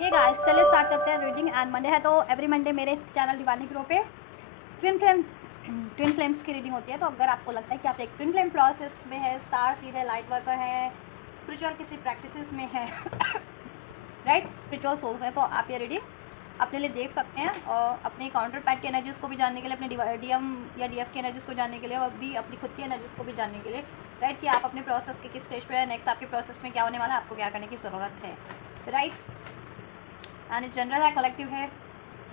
Hey guys, चलिए start करते हैं रीडिंग। एंड मंडे है तो एवरी मंडे मेरे इस चैनल दीवानी ग्रो पे ट्विन फ्लेम्स की रीडिंग होती है। तो अगर आपको लगता है कि आप एक ट्विन फ्लेम प्रोसेस में है, स्टार सीड है, लाइट वर्कर है, स्पिरिचुअल किसी प्रैक्टिसेस में है राइट, स्पिरिचुअल सोल्स है, तो आप ये रीडिंग अपने लिए देख सकते हैं। और अपने काउंटर पैड की एनर्जीज को भी जानने के लिए, अपने डीएम या डीएफ की एनर्जीज को जानने के लिए, और भी अपनी खुद की एनर्जीज को भी जानने के लिए, राइट, कि आप अपने प्रोसेस के किस स्टेज पे है, नेक्स्ट आपके प्रोसेस में क्या होने वाला है, आपको क्या करने की ज़रूरत है, राइट। एंड जनरल है, कलेक्टिव है,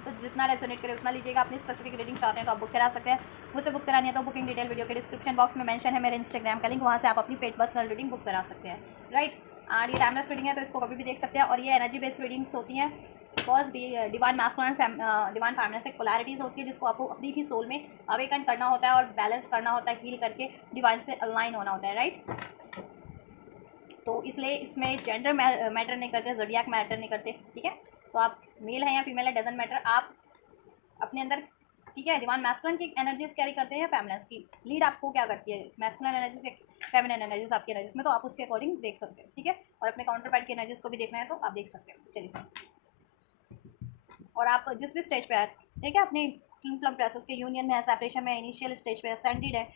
तो जितना रेजोनेट करे उतना लीजिएगा। अपनी स्पेसिफिक रीडिंग चाहते हैं तो आप बुक करा सकते हैं। मुझसे बुक करानी है तो बुकिंग डिटेल वीडियो के डिस्क्रिप्शन बॉक्स में मेंशन है, मेरे इंस्टाग्राम का लिंक, वहाँ से आप अपनी पेड पर्सनल रीडिंग बुक करा सकते हैं, राइट। और ये टाइमलेस रीडिंग है तो इसको कभी भी देख सकते हैं। और ये एनर्जी बेस्ड रीडिंग्स होती हैं, because divine masculine divine feminine से पोलैरिटीज़ होती है, जिसको आपको अपनी ही सोल में अवेकन करना होता है और बैलेंस करना होता है, हील करके डिवाइन से अलाइन होना होता है, राइट। तो इसलिए इसमें जेंडर मैटर नहीं करते, ज़ोडिएक मैटर नहीं करते, ठीक है। तो आप मेल है या फीमेल है, डजंट मैटर। आप अपने अंदर, ठीक है, डिवाइन मैस्कुलिन की एनर्जीज कैरी करते हैं या फेमिनिन की लीड आपको क्या करती है, मैस्कुलिन एनर्जी से फेमिनिन एनर्जीज आपकी एनर्जीज में, तो आप उसके अकॉर्डिंग देख सकते हैं, ठीक है। और अपने काउंटर पार्ट की एनर्जीज को भी देखना है तो आप देख सकते हैं। चलिए, और आप जिस भी स्टेज पे है, ठीक है, अपने ट्विन फ्लेम प्रोसेस के यूनियन में है, सेपरेशन में, इनिशियल स्टेज पे असेंडेड है,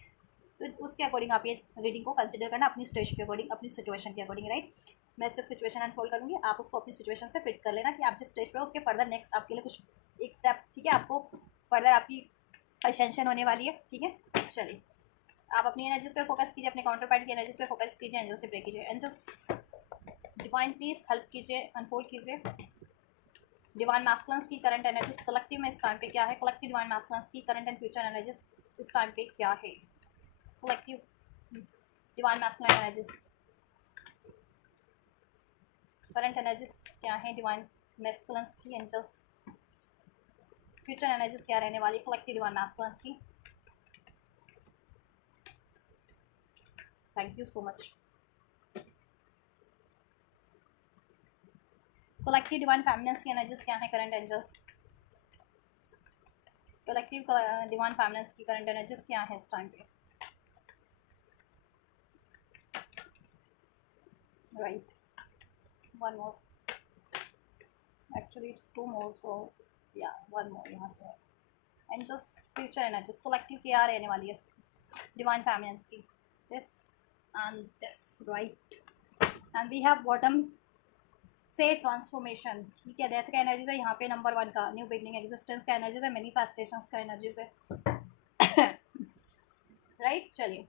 तो उसके अकॉर्डिंग आप ये रीडिंग को कंसिडर करना, अपनी स्टेज के अकॉर्डिंग, अपनी सिचुएशन के अकॉर्डिंग, राइट। मैं सिर्फ सिचुएशन अनफोल्ड करूँगी, आप उसको अपनी सिचुएशन से फिट कर लेना कि आप जिस स्टेज पे हो उसके फर्दर नेक्स्ट आपके लिए कुछ एक स्टेप, ठीक है, आपको फर्दर आपकी असेंशन होने वाली है, ठीक है। चलिए, आप अपनी एनर्जीज पे फोकस कीजिए, अपने काउंटर पार्ट की एनर्जीज पे फोकस कीजिए, एंजल से प्रे कीजिए। एंजल्स डिवाइन प्लीज हेल्प कीजिए, अनफोल्ड कीजिए डिवाइन मास्कुलिन्स की करंट एनर्जीज कलेक्टिव में इस टाइम पे क्या है, कलेक्टिव डिवाइन मास्कुलिन्स की करंट एंड फ्यूचर एनर्जीज इस टाइम पे क्या है, collective divine masculine energies current energies क्या है, डिवाइन मास्कुलिन्स की एंजल्स फ्यूचर एनर्जीज क्या रहने वाली, कलेक्टिव डिवाइन मास्कुलिन्स की। Thank you so much. Collective divine feminines की एनर्जीज क्या है, current angels collective divine feminines की करंट एनर्जीज क्या है इस टाइम पे, right. One more, actually it's two more, so yeah one मोर यहाँ से। एंजल्स फ्यूचर एनर्जीज कलेक्टिव क्या रहने वाली है डिवाइन फेमिनिन्स की, this and this, right. And we have bottom से ट्रांसफॉर्मेशन, ठीक है, डेथ का एनर्जीज है यहाँ पे, नंबर 1 का न्यू बिगनिंग, एग्जिस्टेंस का एनर्जीज है, मैनिफेस्टेशंस का एनर्जीज है, राइट। चलिए,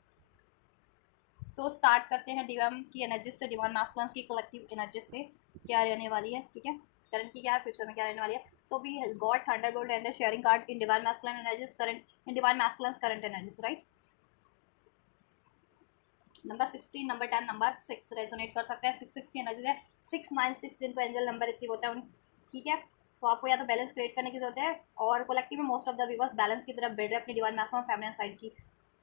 सो स्टार्ट करते हैं डिवाइन की एनर्जीज से, डिवाइन मास्कुलिन्स की कलेक्टिव एनर्जीज से क्या रहने वाली है, ठीक है, करंट की क्या है, फ्यूचर में क्या रहने वाली है। So we got thunderbolt and the sharing card in divine masculine energies, current in divine masculines current energies, right. Number 16, number 10, number 6 resonate कर सकते हैं। 6 की एनर्जी है, 696 जिनको एंजल नंबर रिसीव होता है उन, ठीक है। तो आपको या तो बैलेंस क्रिएट करने की जरूरत है, और कलेक्टिव में most of the viewers balance की तरफ बढ़ रहे हैं, अपनी डिवाइन मैस्कुलिन फेमिनिन साइड की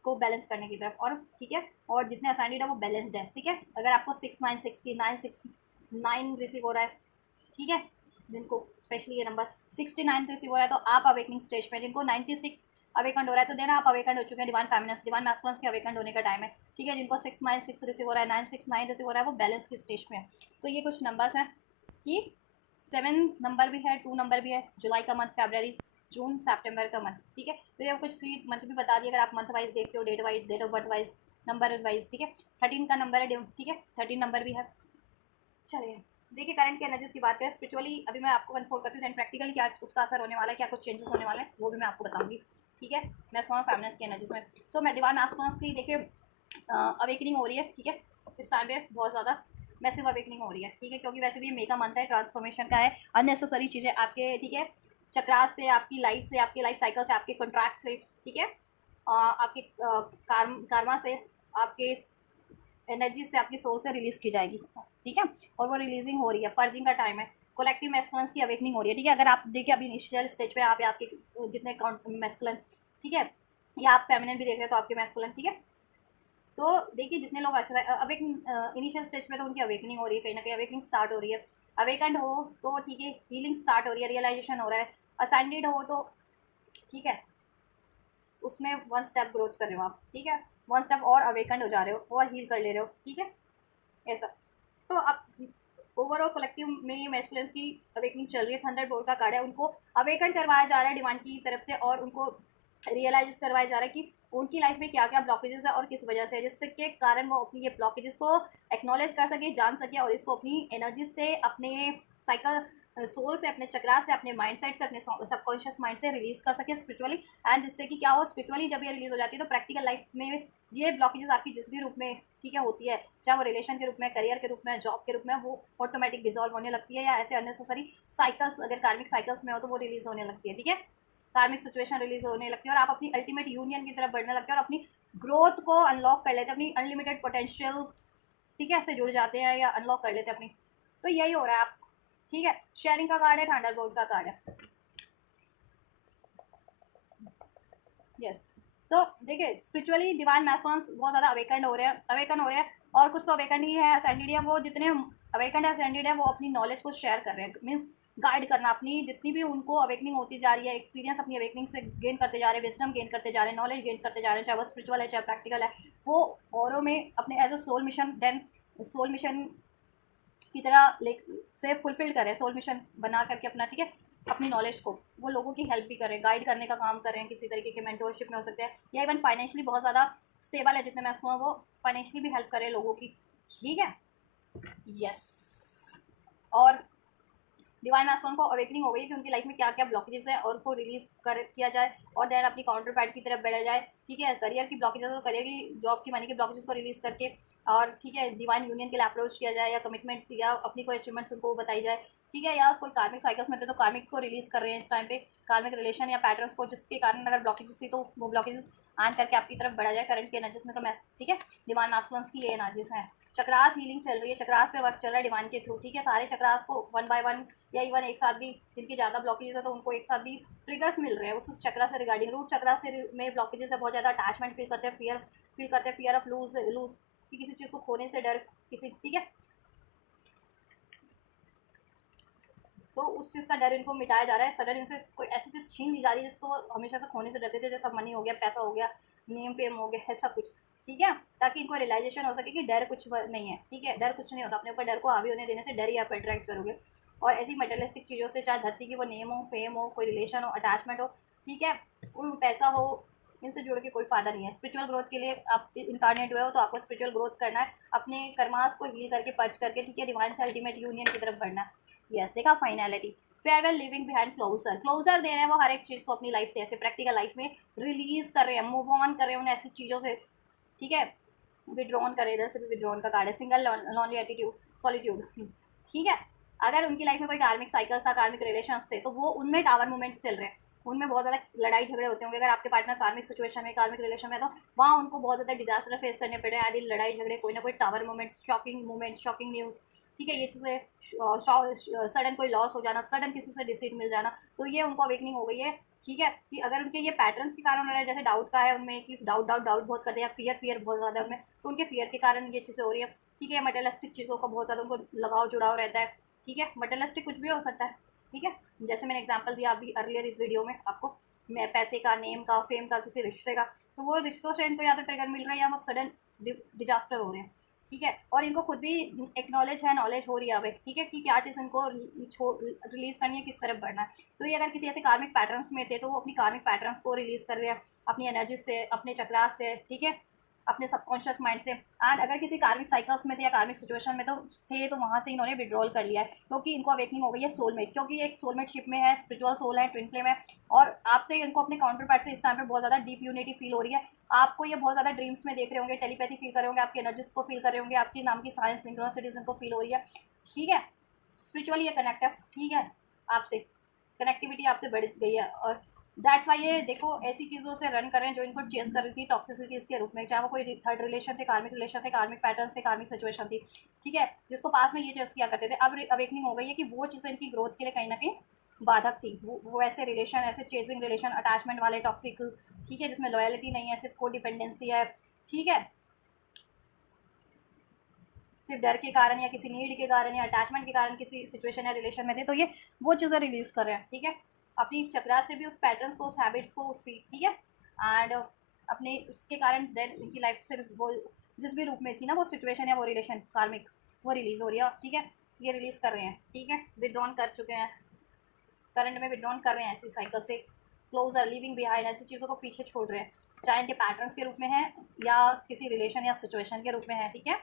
को बैलेंस करने की तरफ, और ठीक है, और जितने असाइंड है वो बैलेंस्ड है, ठीक है। अगर आपको 696 की 969 रिसीव हो रहा है, ठीक है, जिनको स्पेशली ये नंबर 69 रिसीव हो रहा है, तो आप अवेकनिंग स्टेज पे, जिनको 96 अवेकंड हो रहा है तो देना आप अवेकंड हो चुके हैं, डिवाइन मैस्कुलिन्स के अवेकंड होने का टाइम है, ठीक है। जिनको 696 रिसीव हो रहा है, 969 रिसीव हो रहा है, वो बैलेंस की स्टेज में है। तो ये कुछ नंबर्स हैं कि 7 नंबर भी है, 2 नंबर भी है, जुलाई का मंथ, फरवरी, जून, सितंबर का मंथ, ठीक है। तो ये कुछ स्वीट मंथ भी बता दिए, अगर आप मंथ वाइज देखते हो, date wise, date of birth wise, number wise, ठीक है। 13 का नंबर है, ठीक है, 13 नंबर भी है। चलिए, देखिए, करंट की एनर्जीज की बात करें, स्पिरिचुअली अभी मैं आपको कन्फर्म करती हूँ, दैन प्रैक्टिकली क्या उसका असर होने वाला है, क्या कुछ चेंजेस होने वाले हैं, वो भी मैं आपको बताऊंगी, ठीक है। मैं इसका फेमिनिन की एनर्जीज में, सो मैं डिवाइन मास्कुलिन्स की, देखिए, अवेकनिंग हो रही है, ठीक है, इस टाइम पे बहुत ज़्यादा मैसिव अवेकनिंग हो रही है, ठीक है, क्योंकि वैसे भी ये मे का मंथ है, ट्रांसफॉर्मेशन का है, अननेसेसरी चीज़ें आपके, ठीक है, चक्रास से, आपकी लाइफ से, आपकी लाइफ साइकिल से, आपके कॉन्ट्रैक्ट से, ठीक है, आपके कारमा से, आपके एनर्जी से, आपकी सोल से रिलीज की जाएगी, ठीक है। और वो रिलीजिंग हो रही है, पर्जिंग का टाइम है, कोलेक्टिव मैस्कुलिन्स की अवेकनिंग हो रही है, ठीक है। अगर आप देखिए अभी इनिशियल स्टेज पे आप आपके जितने मैस्कुलिन, ठीक है, या आप फेमिनिन भी देख रहे हैं तो आपके मैस्कुलिन, ठीक है। तो देखिए, जितने लोग अच्छा अवेक इनिशियल स्टेज में, तो उनकी अवेकनिंग हो रही है, कहीं ना कहीं अवेकनिंग स्टार्ट हो रही है। अवेकंड हो तो ठीक है, हीलिंग स्टार्ट हो रही है, रियलाइजेशन हो रहा है। असेंडेड हो तो ठीक है, उसमें 1 स्टेप ग्रोथ कर रहे हो आप, ठीक है, 1 स्टेप और अवेकंड हो जा रहे हो और हील कर ले रहे हो, ठीक है, ऐसा। तो अब ओवरऑल कलेक्टिव में मैस्कुलिन्स की अवेकनिंग चल रही है। थंडरबोल्ट का कार्ड है, उनको अवेकन करवाया जा रहा है डिवाइन की तरफ से, और उनको रियलाइज करवाया जा रहा है कि उनकी लाइफ में क्या क्या ब्लॉकेजेस है और किस वजह से है, जिससे के कारण वो अपनी ये ब्लॉकेजेस को एक्नॉलेज कर सके, जान सके, और इसको अपनी एनर्जी से, अपने साइकिल सोल से, अपने चक्रा से, अपने माइंड सेट से, अपने सबकॉन्शियस माइंड से रिलीज कर सके स्पिरिचुअली। एंड जिससे कि क्या हो, स्पिरिचुअली जब ये रिलीज हो जाती है तो प्रैक्टिकल लाइफ में ये ब्लॉकेजेस आपकी जिस भी रूप में, ठीक है, होती है, चाहे वो रिलेशन के रूप में, करियर के रूप में, जॉब के रूप में, वो ऑटोमेटिक डिजॉल्व होने लगती है, या ऐसे अननेसेसरी साइकिल्स अगर कार्मिक साइकिल्स में हो तो वो रिलीज होने लगती है। ठीक है, कार्मिक सिचुएशन रिलीज होने लगती है और आप अपनी अल्टीमेट यूनियन की तरफ बढ़ने लगते हैं और अपनी ग्रोथ को अनलॉक कर लेते हैं, अपनी अनलिमिटेड पोटेंशियल, ठीक है, से जुड़ जाते हैं या अनलॉक कर लेते हैं अपनी। तो यही हो रहा है आप, ठीक है। शेयरिंग का कार्ड है, थंडरबोल्ट का कार्ड है। यस, तो देखिए स्पिरिचुअली डिवाइन मैस्कुलिन्स बहुत ज़्यादा अवेकन हो रहे हैं, और कुछ तो अवेकन ही है, असेंडेड है। वो जितने अवेकन है, असेंडेड है, वो अपनी नॉलेज को शेयर कर रहे हैं, मीन्स गाइड करना, अपनी जितनी भी उनको अवेकनिंग होती जा रही है, एक्सपीरियंस अपनी अवेकनिंग से गेन करते जा रहे हैं, विजडम गेन करते जा रहे हैं, नॉलेज गेन करते जा रहे हैं, चाहे वो स्पिरिचुअल है चाहे प्रैक्टिकल है, वो औरों में अपने as a soul mission, then soul mission की तरह से फुलफिल करें, सोल मिशन बना करके अपना, ठीक है, अपनी नॉलेज को वो लोगों की हेल्प भी करें, गाइड करने का काम करें, किसी तरीके के मेंटोरशिप में हो सकते हैं, या इवन फाइनेंशियली बहुत ज़्यादा स्टेबल है, जितने मैं उसको वो फाइनेंशियली भी हेल्प करें लोगों की। ठीक है, यस। और डिवाइन मैस्कुलिन को अवेकनिंग हो गई कि उनकी लाइफ में क्या क्या ब्लॉकेजेस है और उनको रिलीज कर किया जाए, और देन अपनी काउंटर पैड की तरफ बढ़ा जाए। ठीक है, करियर की ब्लॉकेजेस हो, करियर की, जॉब की, मनी के ब्लॉकेजेस को रिलीज करके, और ठीक है, डिवाइन यूनियन के लिए अप्रोच किया जाए, या कमिटमेंट या अपनी कोई अचीवमेंट्स उनको बताई जाए। ठीक है, या कोई कार्मिक साइकिल्स में थे तो कार्मिक को रिलीज कर रहे हैं इस टाइम पे, कार्मिक रिलेशन या पैटर्न्स को, जिसके कारण अगर ब्लॉकेजेस थी तो वो ब्लॉकेजेस आन करके आपकी तरफ बढ़ा जाए करंट की एनर्जीज में। तो मैं, ठीक है, डिवाइन मैस्कुलिन्स की ये एनर्जीज हैं। चक्रास हीलिंग चल रही है, चक्रास पे वर्क चल रहा है डिवाइन के थ्रू। ठीक है, सारे चक्रास को वन बाय वन या इवन एक साथ भी, जिनकी ज़्यादा ब्लॉकेजेस है तो उनको एक साथ भी ट्रिगर्स मिल रहे हैं उस चक्रा से रिगार्डिंग। रूट चक्रा से में ब्लॉकेजेस है, बहुत ज़्यादा अटैचमेंट फील करते हैं, फियर ऑफ लूज कि किसी चीज़ को खोने से डर, किसी, ठीक है, तो उस चीज़ का डर इनको मिटाया जा रहा है। सडन इनसे कोई ऐसी चीज़ छीन ली जा रही है जिसको हमेशा से खोने से डरते थे, जैसा मनी हो गया, पैसा हो गया, नेम फेम हो गया है, सब कुछ। ठीक है, ताकि इनको रियलाइजेशन हो सके कि डर कुछ नहीं है। ठीक है, डर कुछ नहीं होता, अपने ऊपर डर को हावी होने देने से डर ही आप अट्रैक्ट करोगे। और ऐसी मटेरियलिस्टिक चीज़ों से, चाहे धरती की वो नेम हो, फेम हो, कोई रिलेशन हो, अटैचमेंट हो, ठीक है, पैसा हो, इनसे जुड़ के कोई फायदा नहीं है। स्पिरिचुअल ग्रोथ के लिए आप इनकारनेट हुए हो तो आपको स्पिरिचुअल ग्रोथ करना है, अपने कर्मास को हील करके, पर्च करके, ठीक है, डिवाइन से अल्टीमेट यूनियन की तरफ बढ़ना है। यस, देखा, finality, farewell, leaving behind, closure दे रहे हैं वो हर एक चीज़ को अपनी लाइफ से, ऐसे प्रैक्टिकल लाइफ में रिलीज कर रहे हैं, मूव ऑन कर रहे हैं उन्हें ऐसी चीज़ों से। ठीक है, विड्रॉन कर रहे हैं, इधर से भी विड्रॉन का कार्ड है, सिंगल लॉनली एटीट्यूड, सॉलिट्यूड। ठीक है, अगर उनकी लाइफ में कोई कार्मिक साइकिल्स था, कार्मिक रिलेशंस थे, तो वो उनमें टावर मूवमेंट चल रहे हैं, उनमें बहुत ज़्यादा लड़ाई झगड़े होते होंगे। अगर आपके पार्टनर कार्मिक सिचुएशन में, कार्मिक रिलेशन में, तो वहाँ उनको बहुत ज़्यादा डिजास्टर फेस करने पड़े हैं, आदि लड़ाई झगड़े, कोई ना कोई tower movement, shocking movement, shocking news. ठीक है, ये चीज़ें, सडन कोई लॉस हो जाना, सडन किसी से डिसीट मिल जाना, तो ये उनको अवेकनिंग हो गई है। ठीक है, कि अगर उनके ये पैटर्न्स के कारण हो रहा है, जैसे डाउट का है उनमें कि डाउट बहुत करते हैं, फियर बहुत ज़्यादा उनमें, तो उनके फियर के कारण ये चीज़ें हो रही है। ठीक है, मटेरियलिस्टिक चीज़ों का बहुत ज़्यादा उनको लगाव जुड़ाव रहता है। ठीक है, मटेरियलिस्टिक कुछ भी हो सकता है। ठीक है, जैसे मैंने एग्जांपल दिया अभी अर्लियर इस वीडियो में आपको, मैं पैसे का, नेम का, फेम का, किसी रिश्ते का, तो वो रिश्तों से इनको या तो ट्रिगर मिल रहा है या वो सडन डिजास्टर हो रहे हैं। ठीक है, और इनको खुद भी एक्नॉलेज है, नॉलेज हो रही है अब, ठीक है, कि क्या चीज़ इनको रिलीज करनी है, किस तरफ बढ़ना है। तो ये अगर किसी ऐसे कार्मिक पैटर्न्स में थे तो वो अपनी कार्मिक पैटर्न्स को रिलीज कर रहे हैं अपनी एनर्जी से, अपने चक्रास से, ठीक है, अपने सबकॉन्शियस माइंड से। एंड अगर किसी कार्मिक साइकिल्स में थे या कार्मिक सिचुएशन में तो थे, तो वहाँ से इन्होंने विड्रॉल कर लिया है, क्योंकि इनको अवेकनिंग हो गई है सोलमेट, क्योंकि एक सोलमेटशिप में है, स्पिरिचुअल सोल है, ट्विन फ्लेम है, और आपसे इनको अपने काउंटर पार्ट से इस टाइम पे बहुत ज़्यादा डीप यूनिटी फील हो रही है। आपको ये बहुत ज़्यादा ड्रीम्स में देख रहे होंगे, टेलीपैथी फील कर रहे होंगे, आपकी एनर्जीज को फील कर रहे होंगे, आपकी नाम की साइंस सिंक्रोनिसिटीज इनको फील हो रही है। ठीक है, स्पिरिचुअली ये कनेक्ट है, ठीक है, आपसे कनेक्टिविटी आपसे बढ़ गई है, और दैट्स वाई ये देखो ऐसी चीज़ों से रन कर रहे हैं जो इनको चेस कर रही थी टॉक्सिसिटीज़ के रूप में, चाहे वो कोई थर्ड रिलेशन थे, कार्मिक पैटर्न्स थे, कार्मिक सिचुएशन थी। ठीक है, जिसको पास में ये चेस किया करते थे, अब अवेकनिंग हो गई है कि वो चीज़ें इनकी ग्रोथ के लिए कहीं ना कहीं बाधक थी। वो ऐसे रिलेशन, ऐसे चेसिंग रिलेशन, अटैचमेंट वाले टॉक्सिक, ठीक है, जिसमें लॉयलिटी नहीं है, सिर्फ को डिपेंडेंसी है। ठीक है, सिर्फ डर के कारण या किसी नीड के कारण या अटैचमेंट के कारण किसी सिचुएशन या रिलेशन में थे, तो ये वो चीज़ें रिलीज कर रहे हैं। ठीक है, अपनी चक्रा से भी उस पैटर्न्स को, उस हैबिट्स को, उस ठीक है, एंड अपने उसके कारण देन इनकी लाइफ से वो जिस भी रूप में थी ना वो सिचुएशन या वो रिलेशन कार्मिक, वो रिलीज हो रही है। ठीक है, ये रिलीज़ कर रहे हैं, ठीक है, विड्रॉन कर चुके हैं, करंट में विड्रॉन कर रहे हैं ऐसी साइकिल से, क्लोजर, लिविंग बिहाइंड, ऐसी चीज़ों को पीछे छोड़ रहे हैं, चाहे इनके पैटर्न्स के रूप में है या किसी रिलेशन या सिचुएशन के रूप में है, ठीक है।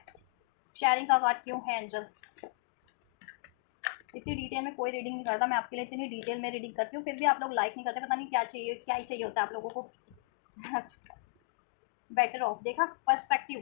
शेयरिंग का कार्ड क्यों है एंजल्स? इतनी डिटेल में कोई रीडिंग नहीं करता, मैं आपके लिए इतनी डिटेल में रीडिंग करती हूँ, फिर भी आप लोग लाइक नहीं करते, पता नहीं क्या चाहिए, क्या ही चाहिए होता है आप लोगों को। बेटर ऑफ, देखा, पर्सपेक्टिव,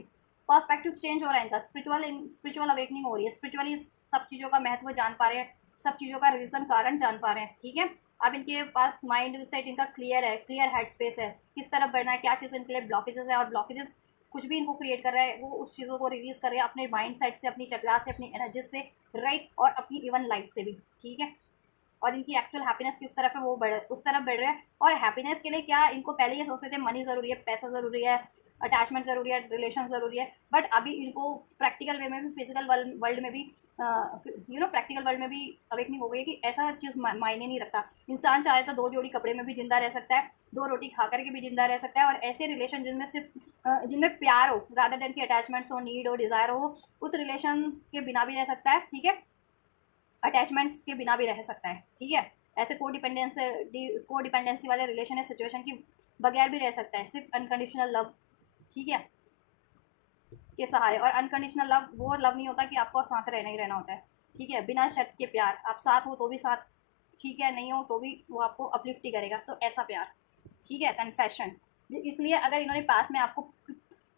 पर्सपेक्टिव चेंज हो रहा है इनका, स्पिरिचुअल अवेकनिंग हो रही है, स्पिरिचुअली सब चीज़ों का महत्व जान पा रहे हैं, सब चीज़ों का रीज़न कारण जान पा रहे हैं, ठीक है। अब इनके पास माइंड सेट इनका क्लियर है, क्लियर हेड स्पेस है, किस तरफ बढ़ना है, क्या चीज़ इनके लिए ब्लॉकेजेस है, और ब्लॉकेजेस कुछ भी इनको क्रिएट कर रहा है वो उस चीज़ों को रिलीज़ कर रहे हैं अपने माइंड सेट से, अपनी चक्रा से, अपनी एनर्जी से, राइट, और अपनी इवन लाइफ से भी, ठीक है। और इनकी एक्चुअल हैप्पीनेस किस तरफ है वो बढ़, उस तरफ बढ़ रहा है। और हैप्पीनेस के लिए क्या, इनको पहले ये सोचते थे मनी ज़रूरी है, पैसा ज़रूरी है, अटैचमेंट ज़रूरी है, रिलेशन ज़रूरी है, बट अभी इनको प्रैक्टिकल वे में भी, फिजिकल वर्ल्ड में भी, प्रैक्टिकल वर्ल्ड में भी अवेकनिंग हो गई है कि ऐसा चीज़ मायने नहीं रखता। इंसान चाहे तो 2 जोड़ी कपड़े में भी जिंदा रह सकता है, 2 रोटी खा करके भी जिंदा रह सकता है, और ऐसे रिलेशन जिनमें सिर्फ जिनमें प्यार हो रादर देन की अटैचमेंट्स हो, नीड हो, डिज़ायर हो, उस रिलेशन के बिना भी रह सकता है, ठीक है, अटैचमेंट्स के बिना भी रह सकता है, ठीक है। ऐसे कोडिपेंडेंसी वाले रिलेशन या सिचुएशन की बगैर भी रह सकता है, सिर्फ अनकंडीशनल लव, ठीक है, के सहारे। और अनकंडीशनल लव वो लव नहीं होता कि आपको साथ रहना ही रहना होता है, ठीक है, बिना शर्त के प्यार, आप साथ हो तो भी साथ, ठीक है, नहीं हो तो भी वो आपको अपलिफ्ट ही करेगा, तो ऐसा प्यार, ठीक है। कन्फेशन, इसलिए अगर इन्होंने पास में आपको,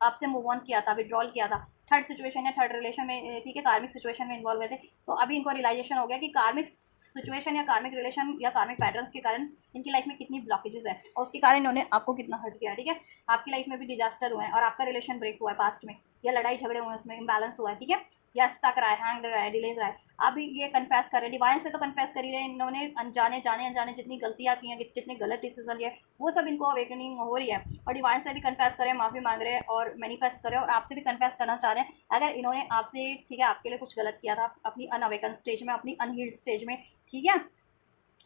आपसे मूव ऑन किया था, विड्रॉल किया था, थर्ड सिचुएशन या थर्ड रिलेशन में, ठीक है, कार्मिक सिचुएशन में इन्वॉल्व हुए थे, तो अभी इनको रियलाइजेशन हो गया कि कार्मिक सिचुएशन या कार्मिक रिलेशन या कार्मिक पैटर्न्स के कारण इनकी लाइफ में कितनी ब्लॉकेजेस है, और उसके कारण इन्होंने आपको कितना हर्ट किया, ठीक है। आपकी लाइफ में भी डिजास्टर हुआ है, और आपका रिलेशन ब्रेक हुआ है पास्ट में, या लड़ाई झगड़े हुए हैं, उसमें इम्बैलेंस हुआ है, ठीक है, या स्टक रहा है, हैंग रहा है, डिलेज रहा है। अभी ये कन्फेस कर रहे हैं, डिवाइन से तो कन्फेस कर ही रहे हैं, इन्होंने अनजाने जाने अनजाने जितनी गलतियाँ की हैं, जितने गलत डिसीजन लिए, वो सब इनको अवेकनिंग हो रही है, और डिवाइन से भी कन्फेस करें, माफ़ी मांग रहे हैं, और मैनिफेस्ट करें, और आपसे भी कन्फेस करना चाह रहे हैं अगर इन्होंने आपसे, ठीक है, आपके लिए कुछ गलत किया था अपनी अनअवेकन स्टेज में, अपनी अनहील्ड स्टेज में, ठीक है,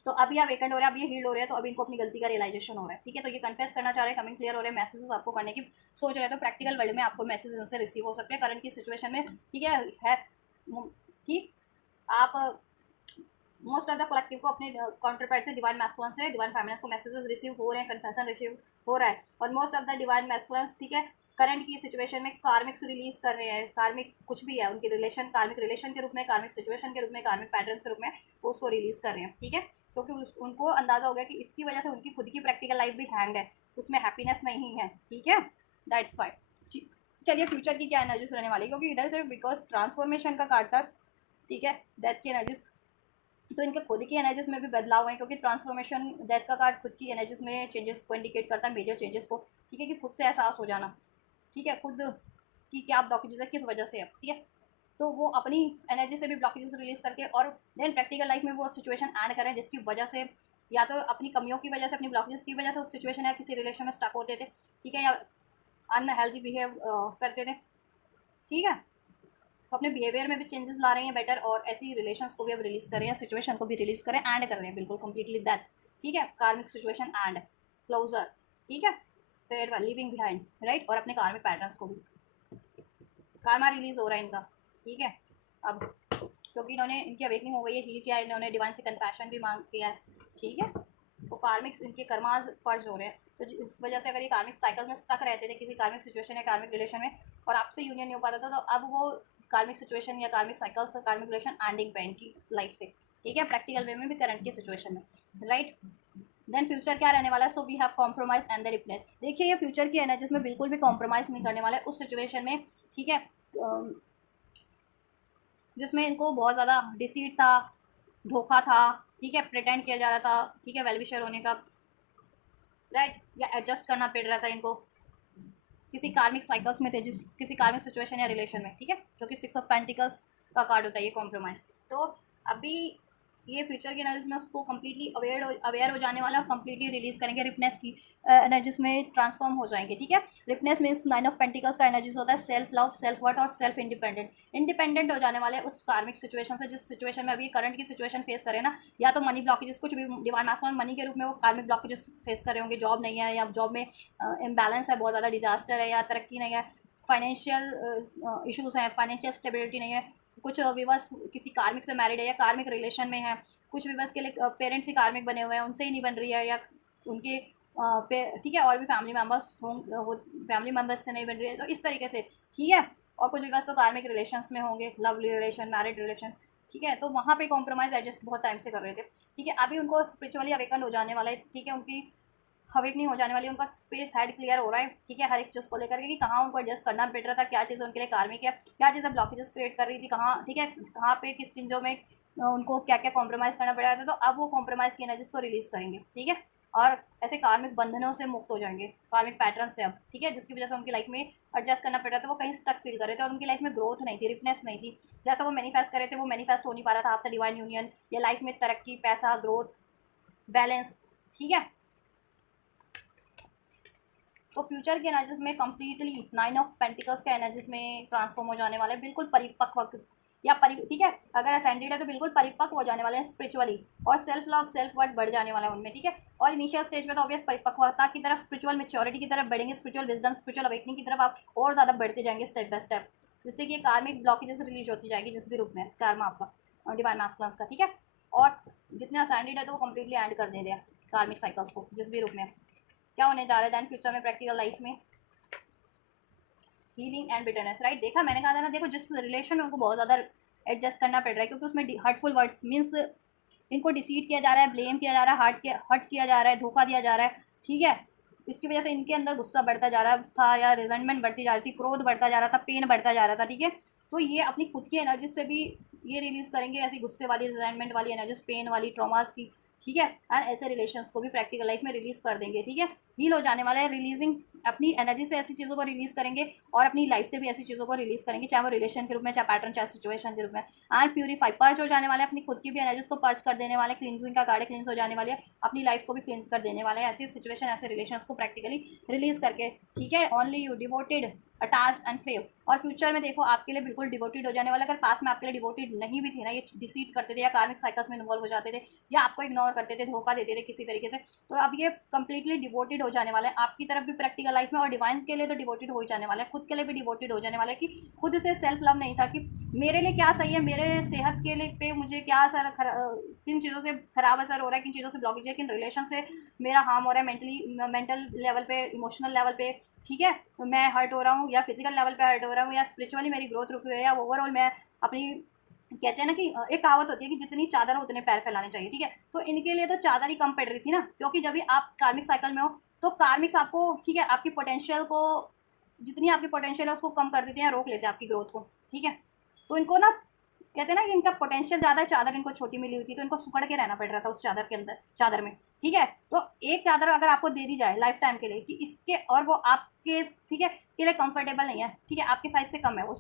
तो अभी आप वेकेंड हो रहे हैं, अब ये हील्ड हो रहे हैं, तो अभी इनको अपनी गलती का रियलाइजेशन हो रहा है, ठीक है। तो ये कन्फेस करना चाह रहे हैं, कमिंग क्लियर हो रहे हैं, मैसेजेस आपको करने की सोच रहे हैं, तो प्रैक्टिकल वर्ल्ड में आपको मैसेज इनसे रिसीव हो सकते हैं करंट की सिचुएशन में, ठीक है, ठीक। आप मोस्ट ऑफ द कलेक्टिव को अपने काउंटर पार्ट से, डिवाइन मैस्कुलिन से डिवाइन फेमिनिन को मैसेजेस रिसीव हो रहे हैं, कन्फेशन रिसीव हो रहा है, और most of the divine masculine, ठीक है, करंट की सिचुएशन में कार्मिक्स रिलीज कर रहे हैं, कार्मिक कुछ भी है उनके रिलेशन, कार्मिक रिलेशन के रूप में, कार्मिक सिचुएशन के रूप में, कार्मिक पैटर्न्स के रूप में, वो उसको रिलीज कर रहे हैं, ठीक है, क्योंकि उनको अंदाजा हो गया कि इसकी वजह से उनकी खुद की प्रैक्टिकल लाइफ भी हैंग है, उसमें हैप्पीनेस नहीं है, ठीक है, दैट्स वाई। चलिए फ्यूचर की क्या एनर्जीज रहने वाली, क्योंकि इधर से बिकॉज ट्रांसफॉर्मेशन का कार्ड था, ठीक है, डेथ की एनर्जीज, तो इनके खुद की एनर्जीज में भी बदलाव है, क्योंकि ट्रांसफॉर्मेशन, डेथ का कार्ड खुद की एनर्जीज में चेंजेस को इंडिकेट करता है, मेजर चेंजेस को, ठीक है, कि खुद से एहसास हो जाना, ठीक है, खुद की क्या ब्लॉकेजेस है, किस वजह से है, ठीक है, तो वो अपनी एनर्जी से भी ब्लॉकेजेस रिलीज करके, और देन प्रैक्टिकल लाइफ में वो सिचुएशन ऐड करें जिसकी वजह से, या तो अपनी कमियों की वजह से, अपनी ब्लॉकेजेस की वजह से उस सिचुएशन या किसी रिलेशन में स्टक होते थे, ठीक है, या अनहेल्दी बिहेव करते थे, ठीक है, तो अपने बिहेवियर में भी चेंजेस ला रहे हैं बेटर, और ऐसी रिलेशंस को भी अब रिलीज करें, या सिचुएशन को भी रिलीज करें, एंड कर रहे हैं बिल्कुल कंप्लीटली दैट, ठीक है, कार्मिक सिचुएशन एंड क्लोजर, ठीक है, फिर लिविंग बिहाइंड, राइट, और अपने कार्मिक पैटर्न्स को भी, कार्मा रिलीज हो रहा है इनका, ठीक है। अब क्योंकि इन्होंने, इनकी अवेकनिंग हो गई है, हील किया है इन्होंने, डिवाइन से कंपैशन भी मांग किया है, ठीक है, तो कार्मिक्स इनके कर्माज पर्ज हो रहे हैं, तो इस वजह से अगर ये कार्मिक साइकिल में स्टक रहते थे किसी कार्मिक सिचुएशन या कार्मिक रिलेशन में, और आपसे यूनियन नहीं हो पाता था, तो अब वो कार्मिक सिचुएशन या कार्मिक साइकिल से, कार्मिक रिलेशन एंडिंग पे इनकी लाइफ से, ठीक है, प्रैक्टिकल वे में भी करंट की सिचुएशन में, राइट। देन फ्यूचर क्या रहने वाला है, so we have compromise and the replace, देखिए ये फ्यूचर की एनर्जीज में बिल्कुल भी कॉम्प्रोमाइज नहीं करने वाला है उस सिचुएशन में, ठीक है, जिसमें इनको बहुत ज़्यादा डिसीट था, धोखा था, ठीक है, प्रिटेंड किया जा रहा था, ठीक है, वेलविशर होने का, राइट, या एडजस्ट करना पड़ रहा था इनको, किसी कार्मिक साइकिल्स में थे, जिस किसी कार्मिक सिचुएशन या रिलेशन में, ठीक है, क्योंकि 6 ऑफ पेंटिकल्स का कार्ड होता है ये कॉम्प्रोमाइज, तो अभी ये फ्यूचर की एनर्जीज में उसको कम्प्लीटली अवेयर हो जाने वाला, कम्प्लीटली रिलीज करेंगे, रिपनेस की एनर्जीज में ट्रांसफॉर्म हो जाएंगे, ठीक है। रिपनेस मीन्स 9 ऑफ पेंटिकल्स का एनर्जीज होता है सेल्फ लव, सेल्फ वर्थ और सेल्फ इंडिपेंडेंट हो जाने वाले उस कार्मिक सिचुएशन से, जिस सिचुएशन में अभी करंट की सिचुएशन फेस करें ना, या तो मनी ब्लॉकेजेस, कुछ भी डिवाइन मैस्कुलिन मनी के रूप में वो कार्मिक ब्लॉकेजेस फेस कर रहे होंगे, जॉब नहीं है, या जॉब में इम्बैलेंस है, बहुत ज़्यादा डिजास्टर है, या तरक्की नहीं है, फाइनेंशियल इशूज़ हैं, फाइनेंशियल स्टेबिलिटी नहीं है, कुछ व्यूवर्स किसी कार्मिक से मैरिड है या कार्मिक रिलेशन में है, कुछ व्यूवर्स के लिए पेरेंट्स ही कार्मिक बने हुए हैं, उनसे ही नहीं बन रही है, या उनके ठीक है और भी फैमिली मेम्बर्स फैमिली मेम्बर्स से नहीं बन रही है, तो इस तरीके से ठीक है। और कुछ व्यूवर्स तो कार्मिक रिलेशंस में होंगे, लव रिलेशन, मैरिड रिलेशन, ठीक है, तो वहाँ पे कॉम्प्रोमाइज़ एडजस्ट बहुत टाइम से कर रहे थे, ठीक है। अभी उनको स्पिरिचुअली अवेकन हो जाने वाला है, ठीक है, उनकी अवेकनिंग हो जाने वाली, उनका स्पेस हेड क्लियर हो रहा है, ठीक है, हर एक चीज़ को लेकर के कि कहाँ उनको एडजस्ट करना बेटर रहा था, क्या चीज़ें उनके लिए कार्मिक है, क्या चीज़ें ब्लॉकेजेस क्रिएट कर रही थी, कहाँ, ठीक है, कहाँ पे किस चीज़ों में उनको क्या क्या कॉम्प्रोमाइज़ करना पड़ रहा था, तो अब वो कॉम्प्रोमाइज़ की एनर्जीज को रिलीज़ करेंगे, ठीक है। और ऐसे कार्मिक बंधनों से मुक्त हो जाएंगे, कार्मिक पैटर्न से अब, ठीक है, जिसकी वजह से उनकी लाइफ में एडजस्ट करना पड़ रहा था, वो कहीं स्टक फील कर रहे थे और उनकी लाइफ में ग्रोथ नहीं थी, रिपनेस नहीं थी, जैसा वो मैनिफेस्ट कर रहे थे वो मैनिफेस्ट हो नहीं पा रहा था आपसे, डिवाइन यूनियन या लाइफ में तरक्की, पैसा, ग्रोथ, बैलेंस, ठीक है। तो फ्यूचर के एनर्जीज में कंप्लीटली 9 ऑफ पेंटिकल्स के एनर्जीज में ट्रांसफॉर्म हो जाने वाले, बिल्कुल परिपक्व या ठीक है, अगर असेंडेड है तो बिल्कुल परिपक्व हो जाने वाले हैं स्पिरिचुअली, और सेल्फ लव, सेल्फ वर्थ बढ़ जाने वाला है उनमें, ठीक है। और इनिशियल स्टेज में तो ऑब्वियस परिपक्वता की तरफ, स्पिरिचुअल मेच्योरिटी की तरफ बढ़ेंगे, स्पिरिचुअल विजडम, स्पिरिचुअल अवेकनिंग की तरफ आप और ज़्यादा बढ़ते जाएंगे स्टेप बाय स्टेप, जिससे कि कार्मिक ब्लॉकेजेस रिलीज होती जाएगी जिस भी रूप में कार्मा आपका डिवाइन मास्कुलिन्स का, ठीक है। और जितने असेंडेड है तो वो कम्प्लीटली एंड कर दे रहे हैं कार्मिक साइकिल्स को जिस भी रूप में। क्या होने जा रहा है दैन फ्यूचर में प्रैक्टिकल लाइफ में? Healing and bitterness, right. देखा मैंने कहा था ना, देखो जिस रिलेशन में उनको बहुत ज़्यादा एडजस्ट करना पड़ रहा है क्योंकि उसमें हर्टफुल वर्ड्स मीन्स इनको डिसीट किया जा रहा है, ब्लेम किया जा रहा है, हर्ट किया जा रहा है, धोखा दिया जा रहा है, ठीक है। इसकी वजह से इनके अंदर गुस्सा बढ़ता जा रहा था या रिजेंटमेंट बढ़ती जा रही थी, क्रोध बढ़ता जा रहा था, पेन बढ़ता जा रहा था, ठीक है। तो ये अपनी खुद की एनर्जी से भी ये रिलीज करेंगे, ऐसी गुस्से वाली, रिजेंटमेंट वाली एनर्जीज, पेन वाली, ट्रॉमास की, ठीक है। एंड ऐसे रिलेशंस को भी प्रैक्टिकल लाइफ में रिलीज कर देंगे, ठीक है। हील हो जाने वाला है, रिलीजिंग अपनी एनर्जी से ऐसी चीज़ों को रिलीज करेंगे और अपनी लाइफ से भी ऐसी चीज़ों को रिलीज करेंगे, चाहे वो रिलेशन के रूप में, चाहे पैटर्न, चाहे सिचुएशन के रूप में। एंड प्यूरीफाई, पर्च हो जाने वाले, अपनी खुद की भी एनर्जीज को पर्च कर देने वाले, क्लिनजिंग का कार्ड क्लिनस हो जाने वाले, अपनी लाइफ को भी क्लिनस कर देने वाले, ऐसी सिचुएशन, ऐसे रिलेशंस को प्रैक्टिकली रिलीज करके, ठीक है। Only you devoted, attached and crave. और फ्यूचर में देखो आपके लिए बिल्कुल डिवोटेड हो जाने वाला, अगर पास में आपके लिए डिवोटेड नहीं भी थे ना, ये डिसीट करते थे या कार्मिक साइकिल्स में इन्वॉल्व हो जाते थे या आपको इग्नोर करते थे, धोखा देते थे किसी तरीके से, तो अब ये कंप्लीटली डिवोटेड हो जाने वाला है आपकी तरफ भी प्रैक्टिकल लाइफ में। और डिवाइन के लिए तो डिवोटेड हो ही जाने वाला है, खुद के लिए भी डिवोटेड हो जाने वाला है कि खुद से सेल्फ लव नहीं था कि मेरे लिए क्या सही है, मेरे सेहत के लिए पे मुझे क्या असर, किन चीज़ों से खराब असर हो रहा है, किन चीज़ों से ब्लॉकेज है, किन रिलेशन से मेरा हार्म हो रहा है, मेंटल लेवल पे, इमोशनल लेवल पे, ठीक है, तो मैं हर्ट हो रहा हूँ, या फिजिकल लेवल पे हर्ट हो रहा हूँ, या स्पिरिचुअली मेरी ग्रोथ रुकी हुई है, या ओवरऑल मैं अपनी, कहते हैं ना कि एक कहावत होती है कि जितनी चादर हो उतने पैर फैलाने चाहिए, ठीक है। तो इनके लिए तो चादर ही कम पड़ रही थी ना, क्योंकि जब भी आप कार्मिक साइकिल में हो तो कार्मिक्स आपको, ठीक है, आपकी पोटेंशियल को, जितनी आपकी पोटेंशियल है उसको कम कर देते हैं, रोक लेते हैं आपकी ग्रोथ को, ठीक है। तो इनको ना, कहते हैं ना कि इनका पोटेंशियल ज़्यादा है, चादर इनको छोटी मिली हुई थी, तो इनको सुकड़ के रहना पड़ रहा था उस चादर के अंदर, चादर में, ठीक है। तो एक चादर अगर आपको दे दी जाए लाइफ टाइम के लिए कि इसके, और वो आपके, ठीक है, के लिए कंफर्टेबल नहीं है, ठीक है, आपके साइज से कम है वो,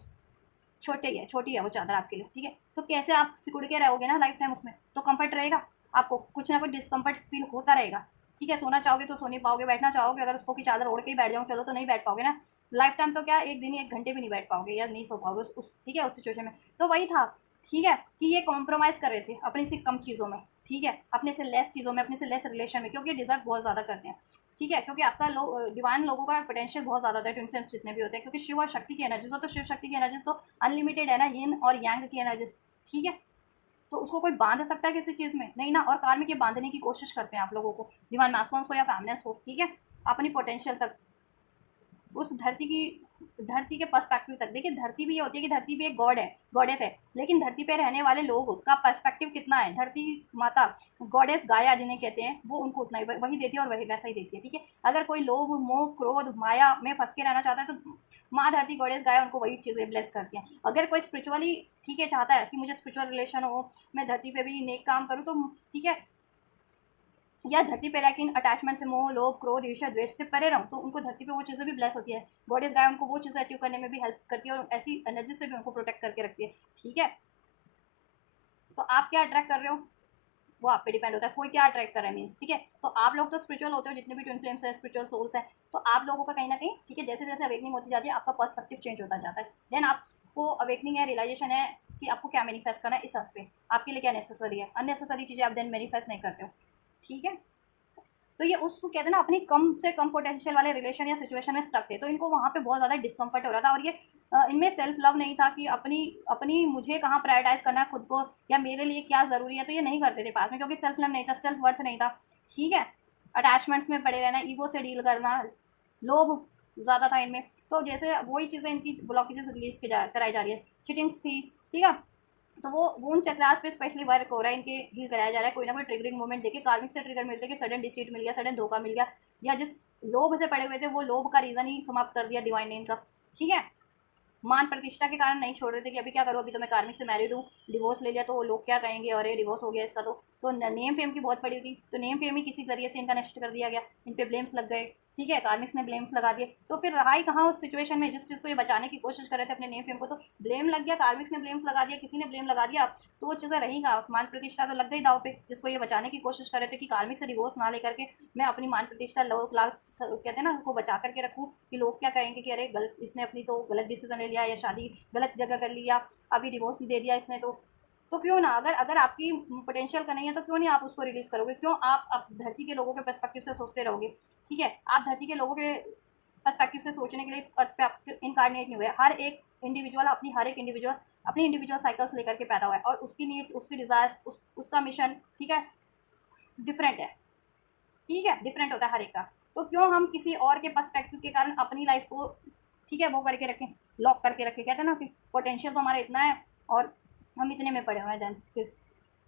छोटी है वो चादर आपके लिए, ठीक है, तो कैसे आप सिकुड़ के रहोगे ना लाइफ टाइम उसमें, तो कंफर्ट रहेगा, आपको कुछ ना कुछ डिस्कम्फर्ट फील होता रहेगा, ठीक है। सोना चाहोगे तो सो नहीं पाओगे, बैठना चाहोगे अगर उसको की चादर ओढ़ के ही बैठ जाओ चलो तो नहीं बैठ पाओगे ना, लाइफ टाइम तो क्या एक दिन ही, 1 घंटे भी नहीं बैठ पाओगे या नहीं सो पाओगे उस ठीक है, उस सिचुएशन में। तो वही था, ठीक है, कि ये कॉम्प्रोमाइज़ कर रहे थे अपनी से कम चीज़ों में, ठीक है, अपने से लेस चीज़ों में, अपने से लेस रिलेशन में, क्योंकि डिजर्व बहुत ज़्यादा करते हैं, ठीक है, क्योंकि आपका डिवाइन लोगों का पोटेंशियल बहुत ज़्यादा होता है, ट्विन फ्लेम्स जितने भी होते हैं, क्योंकि शिव और शक्ति की एनर्जीज हो, तो शिव शक्ति की एनर्जीज तो अनलिमिटेड है ना, यिन और यांग की एनर्जीज, ठीक है। तो उसको कोई बांध सकता है किसी चीज़ में नहीं ना, और कार्मिक ये बांधने की कोशिश करते हैं आप लोगों को, डिवाइन मास्कुलिन्स को या फेमिनिन्स को, ठीक है, अपनी पोटेंशियल तक, उस धरती के पर्सपेक्टिव तक। देखिए धरती भी ये होती है कि धरती भी एक गॉड है, गॉडेस है, लेकिन धरती पे रहने वाले लोगों का पर्सपेक्टिव कितना है, धरती माता, गॉडेस गाया जिन्हें कहते हैं, वो उनको उतना ही वही देती है और वही वैसा ही देती है, ठीक है। अगर कोई लोभ, मोह, क्रोध, माया में फंस के रहना चाहता है तो माँ धरती, गॉडेस गाया उनको वही चीज़ें ब्लेस करती हैं। अगर कोई स्पिरिचुअली, ठीक है, चाहता है कि मुझे स्पिरिचुअल रिलेशन हो, मैं धरती पे भी नेक काम करूँ, तो ठीक है, या धरती पे रह के अटैचमेंट से, मोह, लोभ, क्रोध, ईर्ष्या, द्वेष से परे रहूँ, तो उनको धरती पे वो चीज़ें भी ब्लेस होती है, गॉडेस गाय उनको वो चीज़ें अचीव करने में भी हेल्प करती है और ऐसी एनर्जी से भी उनको प्रोटेक्ट करके रखती है, ठीक है। तो आप क्या अट्रैक्ट कर रहे हो वो आप पे डिपेंड होता है, कोई क्या अट्रैक्ट कर रहा है मीन्स, ठीक है। तो आप लोग तो स्पिरिचुअल होते हो, जितने भी ट्विन फ्लेम्स है, स्पिरिचुअल सोल्स है, तो आप लोगों का कहीं ना कहीं, ठीक है, जैसे जैसे अवेकनिंग होती जाती है आपका पर्सपेक्टिव चेंज होता जाता है, देन आपको अवेकनिंग है, रियलाइजेशन है कि आपको क्या मैनिफेस्ट करना है इस अर्थ पे, आपके लिए क्या नेसेसरी है, अननेसेसरी चीज़ें आप देन मैनिफेस्ट नहीं करते हो, ठीक है। तो ये उस, कहते हैं ना, अपनी कम से कम पोटेंशियल वाले रिलेशन या सिचुएशन में स्टक थे, तो इनको वहाँ पे बहुत ज़्यादा डिस्कम्फर्ट हो रहा था, और ये इनमें सेल्फ लव नहीं था कि अपनी अपनी मुझे कहाँ प्रायोरिटाइज करना है खुद को, या मेरे लिए क्या ज़रूरी है, तो ये नहीं करते थे पास में, क्योंकि सेल्फ लव नहीं था, सेल्फ वर्थ नहीं था। ठीक है, अटैचमेंट्स में पड़े रहना, ईगो से डील करना, लोभ ज़्यादा था इनमें। तो जैसे वही चीज़ें इनकी ब्लॉकेजेस रिलीज की कराई जा रही है, चिटिंग्स थी। ठीक है, तो वो वून चक्रास पे स्पेशली वर्क हो रहा है, इनके हील कराया जा रहा है। कोई ना कोई ट्रिगरिंग मोमेंट देके कार्मिक से ट्रिगर मिलते कि सडन डिसीट मिल गया, सडन धोखा मिल गया, या जिस लोभ से पड़े हुए थे वो लोभ का रीज़न ही समाप्त कर दिया डिवाइन ने इनका। ठीक है, मान प्रतिष्ठा के कारण नहीं छोड़ रहे थे कि अभी क्या करूँ, अभी तो मैं कार्मिक से मैरिड हूँ, डिवोर्स ले लिया तो लोग क्या कहेंगे, और ये डिवोर्स हो गया इसका, तो नेम फेम की बहुत पड़ी थी, तो नेम फेम ही किसी तरीके से इनका नष्ट कर दिया गया, इन पे ब्लेम्स लग गए। ठीक है, कार्मिक्स ने ब्लेम्स लगा दिए, तो फिर रहा ही कहाँ उस सिचुएशन में जिस चीज़ को ये बचाने की कोशिश कर रहे थे अपने नेम फेम को, तो ब्लेम लग गया, कार्मिक्स ने ब्लेम्स लगा दिया, किसी ने ब्लेम लगा दिया, तो वो चीज़ें रही कहाँ, मान प्रतिष्ठा तो लग गई दाव पे, जिसको ये बचाने की कोशिश कर रहे थे कि कार्मिक से डिवोर्स ना लेकर के मैं अपनी मान प्रतिष्ठा लोग लाख कहते हैं ना को बचा करके रखूँ, कि लोग क्या कहेंगे कि अरे गलत, इसने अपनी तो गलत डिसीजन ले लिया, या शादी गलत जगह कर लिया, अभी डिवोर्स दे दिया इसने, तो क्यों ना, अगर अगर आपकी पोटेंशियल का नहीं है तो क्यों नहीं आप उसको रिलीज करोगे, क्यों आप धरती के लोगों के पर्सपेक्टिव से सोचते रहोगे। ठीक है, आप धरती के लोगों के पर्सपेक्टिव से सोचने के लिए इस अर्थ पे आप इनकारनेट नहीं हुए। हर एक इंडिविजुअल अपनी इंडिविजुअल साइकिल्स लेकर के पैदा हुआ है, और उसकी नीड्स, उसकी डिजायर्स, उसका मिशन, ठीक है, डिफरेंट है। ठीक है, डिफरेंट होता है हर एक का, तो क्यों हम किसी और के पर्सपेक्टिव के कारण अपनी लाइफ को, ठीक है, वो करके रखें, लॉक करके रखें। कहते हैं ना कि पोटेंशियल तो हमारा इतना है और हम इतने में पड़े हुए हैं, देन फिर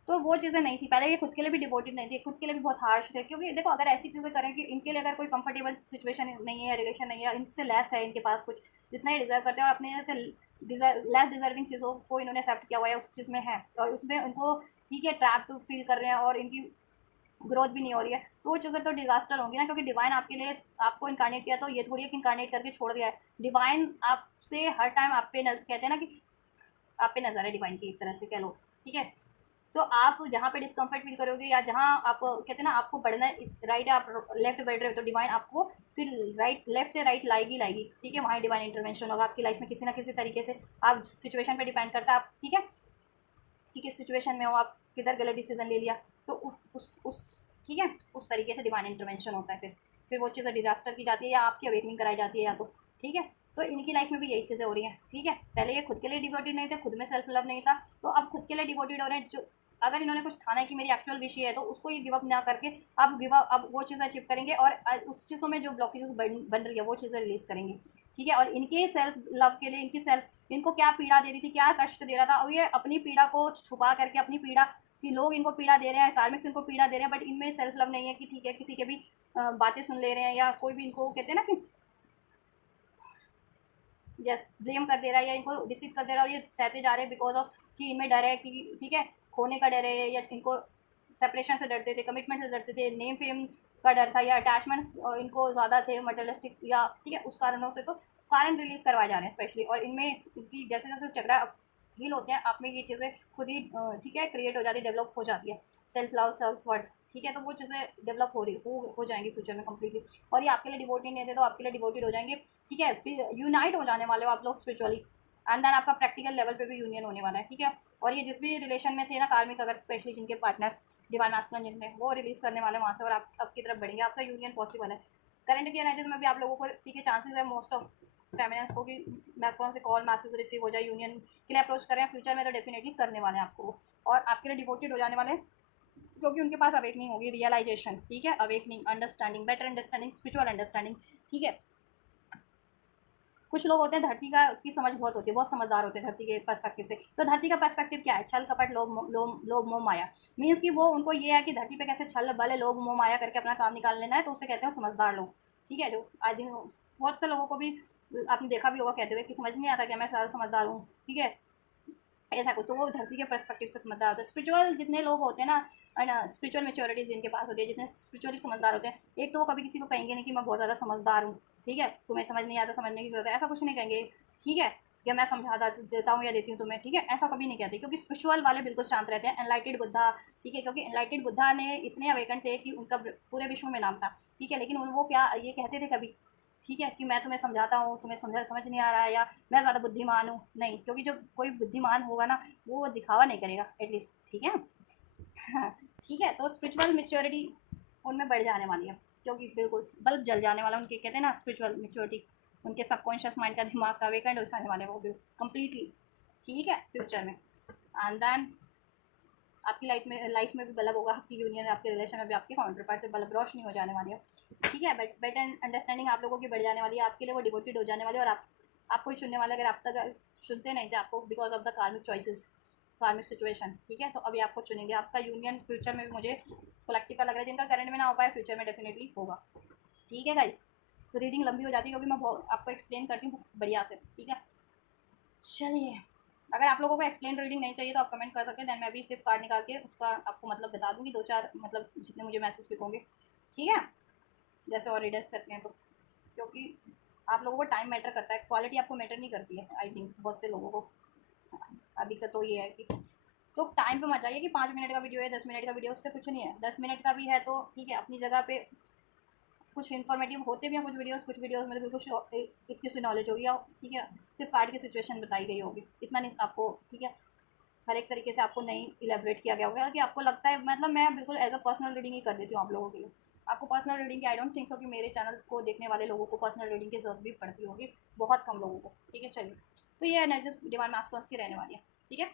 तो वो चीज़ें नहीं थी पहले, ये खुद के लिए भी डिवोटेड नहीं थी, खुद के लिए भी बहुत हार्श थे, क्योंकि देखो अगर ऐसी चीज़ें करें कि इनके लिए अगर कोई कंफर्टेबल सिचुएशन नहीं है, या रिलेशन नहीं है, इनसे लेस है इनके पास कुछ, जितना ही डिजर्व करते हैं, और अपने से लेस डिजर्विंग चीज़ों को इन्होंने एक्सेप्ट किया हुआ है, उस चीज़ में है, और उसमें उनको, ठीक है, ट्रैप फील कर रहे हैं, और इनकी ग्रोथ भी नहीं हो रही है, तो वो चीज़ें तो डिजास्टर होंगी ना, क्योंकि डिवाइन आपके लिए आपको इनकारनेट किया, तो ये थोड़ी है कि इनकारनेट करके छोड़ दिया है। डिवाइन आपसे हर टाइम आप पे कहते हैं ना कि आप पे नजर है डिवाइन की, एक तरह से कह लो। ठीक है, तो आप जहाँ पे डिस्कम्फर्ट फील करोगे, या जहाँ आप कहते हैं ना आपको बढ़ना राइट है, आप लेफ्ट बढ़ रहे हो, तो डिवाइन आपको फिर राइट, लेफ्ट से राइट लाएगी। ठीक है, वहाँ डिवाइन इंटरवेंशन होगा आपकी लाइफ में किसी ना किसी तरीके से। आप सिचुएशन पे डिपेंड करता है आप, ठीक है, कि किस सिचुएशन में हो आप, किधर गलत डिसीजन ले लिया, तो उस ठीक है, उस तरीके से डिवाइन इंटरवेंशन होता है। फिर वो चीज़ें डिजास्टर की जाती है, या आपकी अवेकनिंग कराई जाती है, या तो ठीक है, तो इनकी लाइफ में भी यही चीज़ें हो रही हैं। ठीक है, पहले ये खुद के लिए डिवोटेड नहीं थे, खुद में सेल्फ लव नहीं था, तो अब खुद के लिए डिवोटेड हो रहे हैं। जो अगर इन्होंने कुछ ठाना है कि मेरी एक्चुअल विश है, तो उसको ये गिव अप ना करके अब अब वो चीज़ें अचीव करेंगे, और उस चीज़ों में जो ब्लॉकेजेस बन रही है वो चीज़ें रिलीज करेंगे। ठीक है, और इनके सेल्फ लव के लिए, इनको क्या पीड़ा दे रही थी, क्या कष्ट दे रहा था, और ये अपनी पीड़ा को छुपा करके, अपनी पीड़ा कि लोग इनको पीड़ा दे रहे हैं, कार्मिक्स इनको पीड़ा दे रहे हैं, बट इनमें सेल्फ लव नहीं है कि ठीक है किसी के भी बातें सुन ले रहे हैं, या कोई भी इनको कहते हैं ना कि यस ब्लेम कर दे रहा है, या इनको डिसीव कर दे रहा है, और ये सहते जा रहे हैं बिकॉज ऑफ कि इनमें डर है कि ठीक है खोने का डर है, या इनको सेपरेशन से डरते थे, कमिटमेंट से डरते थे, नेम फेम का डर था, या अटैचमेंट्स इनको ज़्यादा थे मटेरियलिस्टिक, या ठीक है उस कारणों से, तो कारण रिलीज करवाए जा रहे हैं स्पेशली। और इनमें इनकी जैसे जैसे झगड़ा हील होते हैं, आप में ये चीज़ें खुद ही ठीक है क्रिएट हो जाती है, डेवलप हो जाती है, सेल्फ लव, सेल्फ वर्थ। ठीक है, तो वो चीज़ें डेवलप हो जाएंगी फ्यूचर में कम्प्लीटली, और ये आपके लिए डिवोटेड नहीं थे तो आपके लिए डिवोटेड हो जाएंगे। ठीक है, फिर यूनाइट हो जाने वाले हो आप लोग स्पिरिचुअली, एंड देन आपका प्रैक्टिकल लेवल पे भी यूनियन होने वाला है। ठीक है, और ये जिस भी रिलेशन में थे ना कार्मिक, अगर स्पेशली जिनके पार्टनर डिवाइन मास्कुलिन जिनमें, वो रिलीज करने वाले वहाँ से, और आप आपकी तरफ बढ़ेंगे, आपका यूनियन पॉसिबल है। करंट के एनर्जीज में भी आप लोगों को ठीक है चांसेस है मोस्ट ऑफ फेमिनिन्स को कि मैस्कुलिन से कॉल मैसेज रिसीव हो जाए, यूनियन के लिए अप्रोच करें फ्यूचर में, तो डेफिनेटली करने वाले हैं आपको, और आपके लिए डिवोटेड हो जाने वाले हैं, क्योंकि उनके पास अवेकनिंग होगी, रियलाइजेशन। ठीक है, awakening, understanding, better understanding, spiritual understanding. ठीक है, कुछ लोग होते हैं धरती का की समझ बहुत होती है, बहुत समझदार होते हैं धरती के पर्सपेक्टिव से। तो धरती का पर्सपेक्टिव क्या है, छल कपट लोभ मोह माया, मीन्स कि वो उनको ये है कि धरती पे कैसे छल बल लोभ मोह माया करके अपना काम निकाल लेना है, तो उसे कहते हैं समझदार लोग। ठीक है, जो आज बहुत से लोगों को भी आपने देखा भी होगा कहते हुए कि समझ नहीं आता कि मैं सारा समझदार हूँ। ठीक है, ऐसा कुछ, तो वो धरती के पर्सपेक्टिव से समझदार होते हैं। स्पिरिचुअल जितने लोग होते हैं ना, स्पिरिचुअल मेच्योरिटी जिनके पास होती है, जितने स्पिरिचुअली समझदार होते हैं, एक तो वो कभी किसी को कहेंगे नहीं कि मैं बहुत ज़्यादा समझदार हूँ। ठीक है, तुम्हें समझ नहीं आता, समझने की जरूरत है, ऐसा कुछ नहीं कहेंगे। ठीक है, या मैं समझा देता हूँ या देती हूँ तुम्हें। ठीक है, ऐसा कभी नहीं कहते, क्योंकि स्पिरिचुअल वाले बिल्कुल शांत रहते हैं। एनलाइटेड बुद्धा, ठीक है, क्योंकि एनलाइटेड बुद्धा ने इतने अवेकन थे कि उनका पूरे विश्व में नाम था। ठीक है, लेकिन वो क्या ये कहते थे कभी, ठीक है, कि मैं तुम्हें समझाता हूँ, तुम्हें समझ नहीं आ रहा है, या मैं ज़्यादा बुद्धिमान हूँ, नहीं, क्योंकि जो कोई बुद्धिमान होगा ना वो दिखावा नहीं करेगा एटलीस्ट। ठीक है, हाँ, ठीक है, तो स्पिरिचुअल मेच्योरिटी उनमें बढ़ जाने वाली है, क्योंकि बिल्कुल बल्ब जल जाने वाला उनके, कहते हैं ना स्पिरिचुअल मेच्योरिटी। उनके सबकॉन्शियस माइंड का, दिमाग का वेकेंड हो जाने वाले वो भी कम्प्लीटली, ठीक है, फ्यूचर में। एंड देन आपकी लाइफ में भी बल्ब होगा, आपकी यूनियन, आपके रिलेशन में भी आपके काउंटर पार्ट से बल्ब रोशनी हो जाने वाली है, ठीक है। बेटर अंडरस्टैंडिंग आप लोगों की बढ़ जाने वाली है, आपके लिए वो डिवोटेड हो जाने वाली है, और आपको ही चुनने वाले, अगर आप तक चुनते नहीं थे आपको बिकॉज ऑफ द कार्मिक चॉइसेस, कार्मिक सिचुएशन, ठीक है, तो अभी आपको चुनेंगे। आपका यूनियन फ्यूचर में भी मुझे कलेक्टिव का लग रहा है, जिनका करंट में ना हो पाए फ्यूचर में डेफिनेटली होगा, ठीक है गाइस। तो रीडिंग लंबी हो जाती है क्योंकि मैं आपको एक्सप्लेन करती हूँ बढ़िया से, ठीक है। चलिए, अगर आप लोगों को एक्सप्लेन रीडिंग नहीं चाहिए तो आप कमेंट कर सकते हैं, दैन मैं भी सिर्फ कार्ड निकाल के उसका आपको मतलब बता दूँगी, 2-4 मतलब जितने मुझे मैसेज पिक होंगे, ठीक है, जैसे और रीडर्स करते हैं तो, क्योंकि आप लोगों को टाइम मैटर करता है, क्वालिटी आपको मैटर नहीं करती है आई थिंक बहुत से लोगों को। अभी का तो ये है कि तो टाइम पे मत जाइए कि 5 मिनट का वीडियो है, 10 मिनट का वीडियो, उससे कुछ नहीं है। 10 मिनट का भी है तो ठीक है, अपनी जगह पे कुछ इन्फॉर्मेटिव होते भी हैं कुछ वीडियोस में तो बिल्कुल इतनी सी नॉलेज होगी, ठीक है, सिर्फ कार्ड की सिचुएशन बताई गई होगी, इतना नहीं आपको, ठीक है। हर एक तरीके से आपको नहीं इलेबरेट किया गया होगा कि आपको लगता है, मतलब मैं बिल्कुल एज अ पर्सनल रीडिंग ही कर देती हूँ आप लोगों के लिए। आपको पर्सनल रीडिंग की आई डोंट थिंक सो कि मेरे चैनल को देखने वाले लोगों को पर्सनल रीडिंग की जरूरत भी पड़ती होगी, बहुत कम लोगों को, ठीक है। चलिए, तो ये एनर्जीज डिवाइन मास्टर्स की रहने वाली है, ठीक है।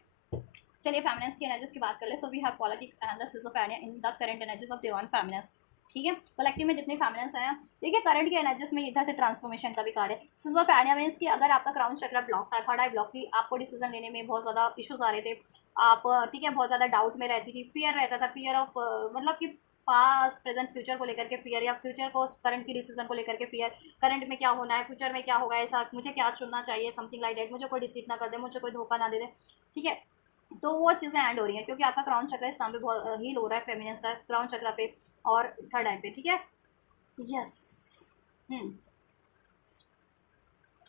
चलिए फेमिनिन्स की एनर्जीज की बात कर ले। So we have politics and the schizophrenia in the current energies of divine feminines, ठीक है। कलेक्टिव में जितने फेमिनिन्स हैं, देखिए करंट के एनर्जीज में इधर से ट्रांसफॉर्मेशन का भी कार्ड है। सिजोफरेनिया मींस कि अगर आपका क्राउन चक्र ब्लॉक था, थर्ड आई ब्लॉक थी, आपको डिसीजन लेने में बहुत ज़्यादा इश्यूज आ रहे थे, आप ठीक है बहुत ज़्यादा डाउट में रहती थी, फियर रहता था, फियर ऑफ मतलब कि पास्ट प्रेजेंट फ्यूचर को लेकर के फियर, या फ्यूचर को करंट की डिसीजन को लेकर के फियर, करंट में क्या होना है, फ्यूचर में क्या होगा, ऐसा मुझे क्या चुनना चाहिए, समथिंग लाइक दैट, मुझे कोई डिसीट ना कर दे, मुझे कोई धोखा ना दे दे, ठीक है। तो वो चीज़ें एंड हो रही हैं क्योंकि आपका क्राउन चक्र इस टाइम पे बहुत हील हो रहा है, फेमिनिन्स का क्राउन चक्र पे और थर्ड आई पे, ठीक है। यस,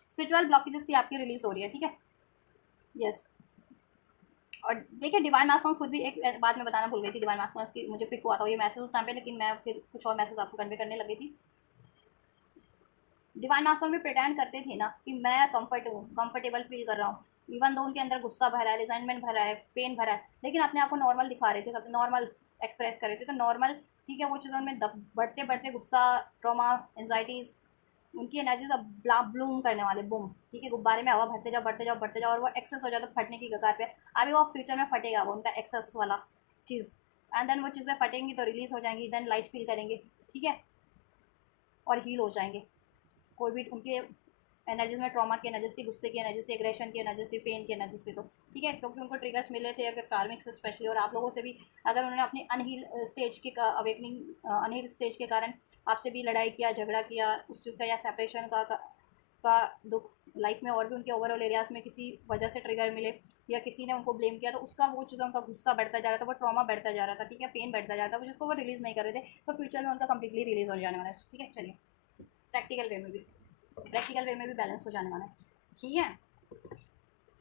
स्पिरिचुअल ब्लॉकेजेस थी आपकी रिलीज हो रही है, ठीक है। यस, और देखिए डिवाइन मास्क खुद भी एक बात में बताना भूल गई थी, डिवाइन मास्क की मुझे पिक हुआ था ये मैसेज उस टाइम पे, लेकिन मैं फिर कुछ और मैसेज आपको कन्वे करने लगी थी। डिवाइन मास्क में प्रिटेंड करते थे ना कि मैं कंफर्टेबल फील कर रहा हूँ, इवन दो उनके अंदर गुस्सा भरा है, रिजाइनमेंट भरा है, पेन भरा है, लेकिन अपने आप को नॉर्मल दिखा रहे थे, सब नॉर्मल एक्सप्रेस कर रहे थे, तो नॉर्मल, ठीक है। वो चीज़ों में बढ़ते बढ़ते गुस्सा, ट्रॉमा, एंजाइटीज, उनकी एनर्जीज अब ब्लूम करने वाले, बूम, ठीक है, गुब्बारे में हवा भरते जाओ बढ़ते जाओ बढ़ते जाओ, और वो एक्सेस हो जाए तो फटने की कगार पे। अभी वो फ्यूचर में फटेगा वो उनका एक्सेस वाला चीज़, एंड देन वो चीज़ें फटेंगी तो रिलीज हो जाएंगी, देन लाइट फील करेंगे, ठीक है, और हील हो जाएंगे। कोई भी उनके एनर्जीज में ट्रॉमा की एनर्जीज थी, गुस्से की एनर्जीज थी, एग्रेशन की एनर्जीज थी, पेन की एनर्जीज थी, तो ठीक है, क्योंकि उनको ट्रिगर्स मिले थे अगर कार्मिक से स्पेशली, और आप लोगों से भी अगर उन्होंने अपनी अनहील स्टेज के अवेकनिंग अनहील स्टेज के कारण आपसे भी लड़ाई किया, झगड़ा किया उस चीज़ का, या सेपरेशन का दुख लाइफ में, और भी उनके ओवरऑल एरियाज में किसी वजह से ट्रिगर मिले या किसी ने उनको ब्लेम किया, तो उसका वो चीज़ों उनका गुस्सा बढ़ता जा रहा था, वो ट्रॉमा बढ़ता जा रहा था, ठीक है, पेन बढ़ता जा रहा था, वो जिसको वो रिलीज़ नहीं कर रहे थे, तो फ्यूचर में उनका कंप्लीटली रिलीज हो जाने वाला है, ठीक है। चलिए, प्रैक्टिकल वे में भी बैलेंस हो जाने वाला है, ठीक है।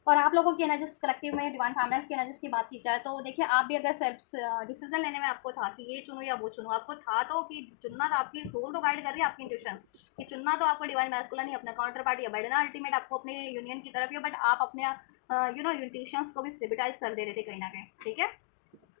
और आप लोगों की एनर्जीज कलेक्टिव में डिवाइन फैमिलीज की एनर्जीज की बात की जाए तो देखिए, आप भी अगर सेल्फ डिसीजन लेने में आपको था कि ये चुनो या वो चुनो, आपको था तो कि चुनना, तो आपकी सोल तो गाइड कर रही है, आपकी इंट्यूशंस कि चुनना तो आपको डिवाइन मैस्कुलिन ही अपना काउंटर पार्ट या बढ़ना अल्टीमेट आपको अपने यूनियन की तरफ ही, बट आप अपने इंट्यूशंस को भी सिबिटाइज कर दे रहे थे कहीं ना कहीं, ठीक है,